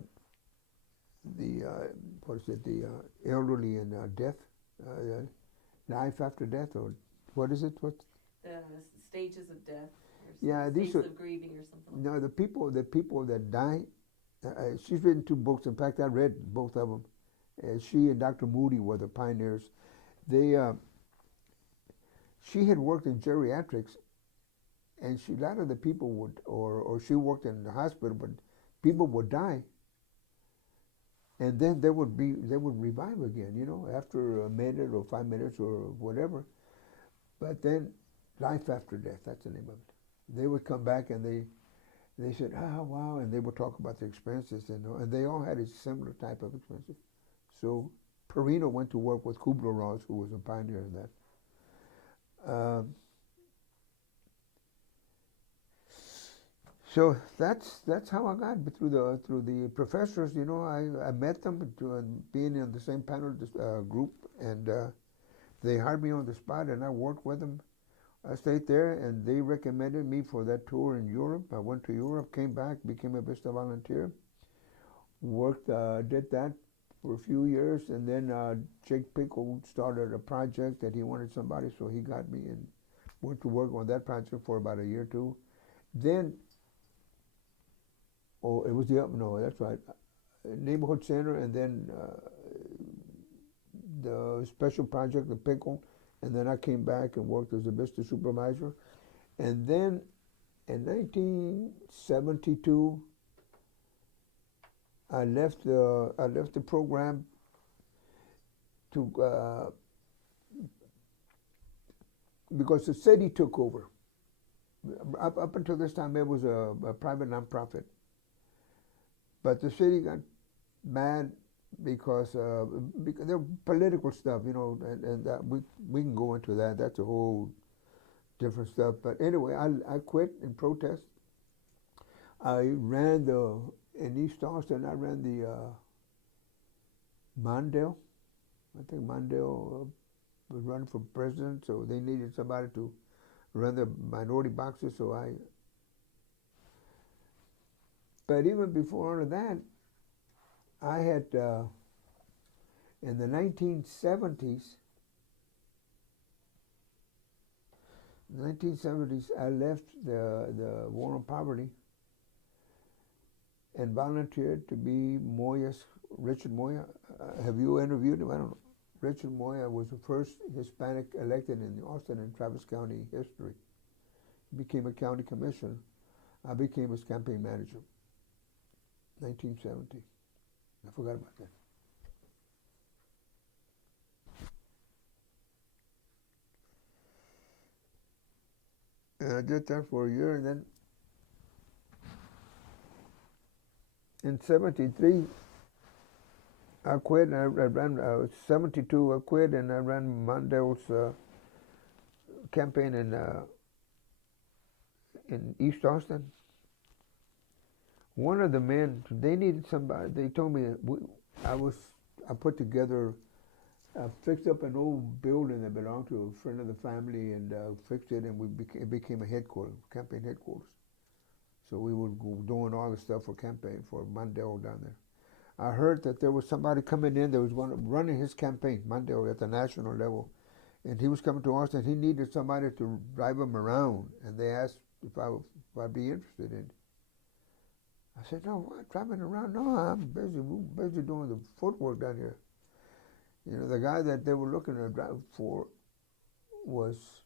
what is it? The elderly and death, life after death, or what is it? What? The stages of death. Yeah, these stages are of grieving or something. no the people that die. She's written 2 books. In fact, I read both of them. She and Dr. Moody were the pioneers. They she had worked in geriatrics, and a lot of the people would, or she worked in the hospital, but people would die, and then they would revive again, you know, after a minute or 5 minutes or whatever. But then, life after death, that's the name of it. They would come back and they said, wow, and they would talk about their experiences, and they all had a similar type of experiences. So Perino went to work with Kubler-Ross, who was a pioneer in that. So that's how I got through the professors. You know, I met them being in the same panel group, and they hired me on the spot, and I worked with them. I stayed there, and they recommended me for that tour in Europe. I went to Europe, came back, became a Vista volunteer, worked, did that for a few years, and then Jake Pickle started a project that he wanted somebody, so he got me and went to work on that project for about a year or two. Then, it was that's right, neighborhood center, and then the special project, the Pickle, and then I came back and worked as a Vista supervisor. And then in 1972, I left the program to because the city took over. Up until this time, it was a private nonprofit, but the city got mad because there were political stuff, you know, and we can go into that. That's a whole different stuff. But anyway, I quit in protest. I ran in East Austin, I ran the Mondale. I think Mondale was running for president, so they needed somebody to run the minority boxes. But even before all of that, I had in the 1970s. In the 1970s, I left the war on poverty and volunteered to be Richard Moya. Have you interviewed him? I don't know. Richard Moya was the first Hispanic elected in the Austin and Travis County history. He became a county commissioner. I became his campaign manager. 1970. I forgot about that. And I did that for a year, and then in 73, I quit, and I ran, 72, I quit, and I ran Mondale's campaign in East Austin. One of the men, they needed somebody. They told me I put together, fixed up an old building that belonged to a friend of the family, and fixed it, and it became a headquarters, campaign headquarters. So we were doing all the stuff for campaign for Mondale down there. I heard that there was somebody coming in that was running his campaign, Mondale, at the national level, and he was coming to Austin. He needed somebody to drive him around, and they asked if I'd be interested in it. I said, no, what, driving around? No, I'm busy doing the footwork down here. You know, the guy that they were looking to drive for was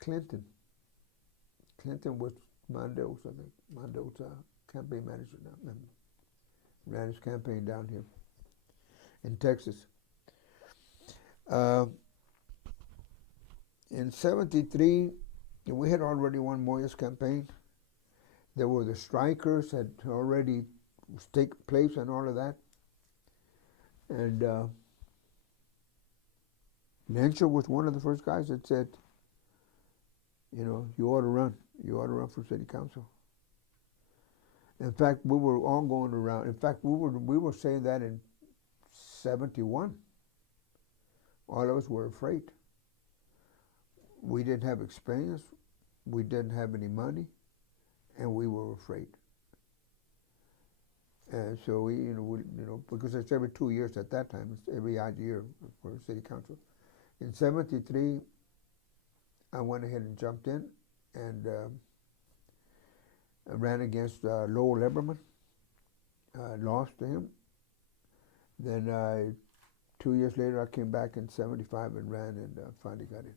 Clinton. Clinton was Mondale's, I think, Mondale's campaign manager now. And ran his campaign down here in Texas. In 73, we had already won Moya's campaign. There were the strikers had already taken place and all of that. And Lencher was one of the first guys that said, you know, you ought to run for city council. In fact, we were all going around. In fact, we were saying that in '71. All of us were afraid. We didn't have experience. We didn't have any money, and we were afraid. And so we, because it's every 2 years at that time. It's every odd year for the city council. In '73, I went ahead and jumped in and I ran against Lowell Lieberman. Lost to him. Then 2 years later, I came back in '75 and ran and finally got in.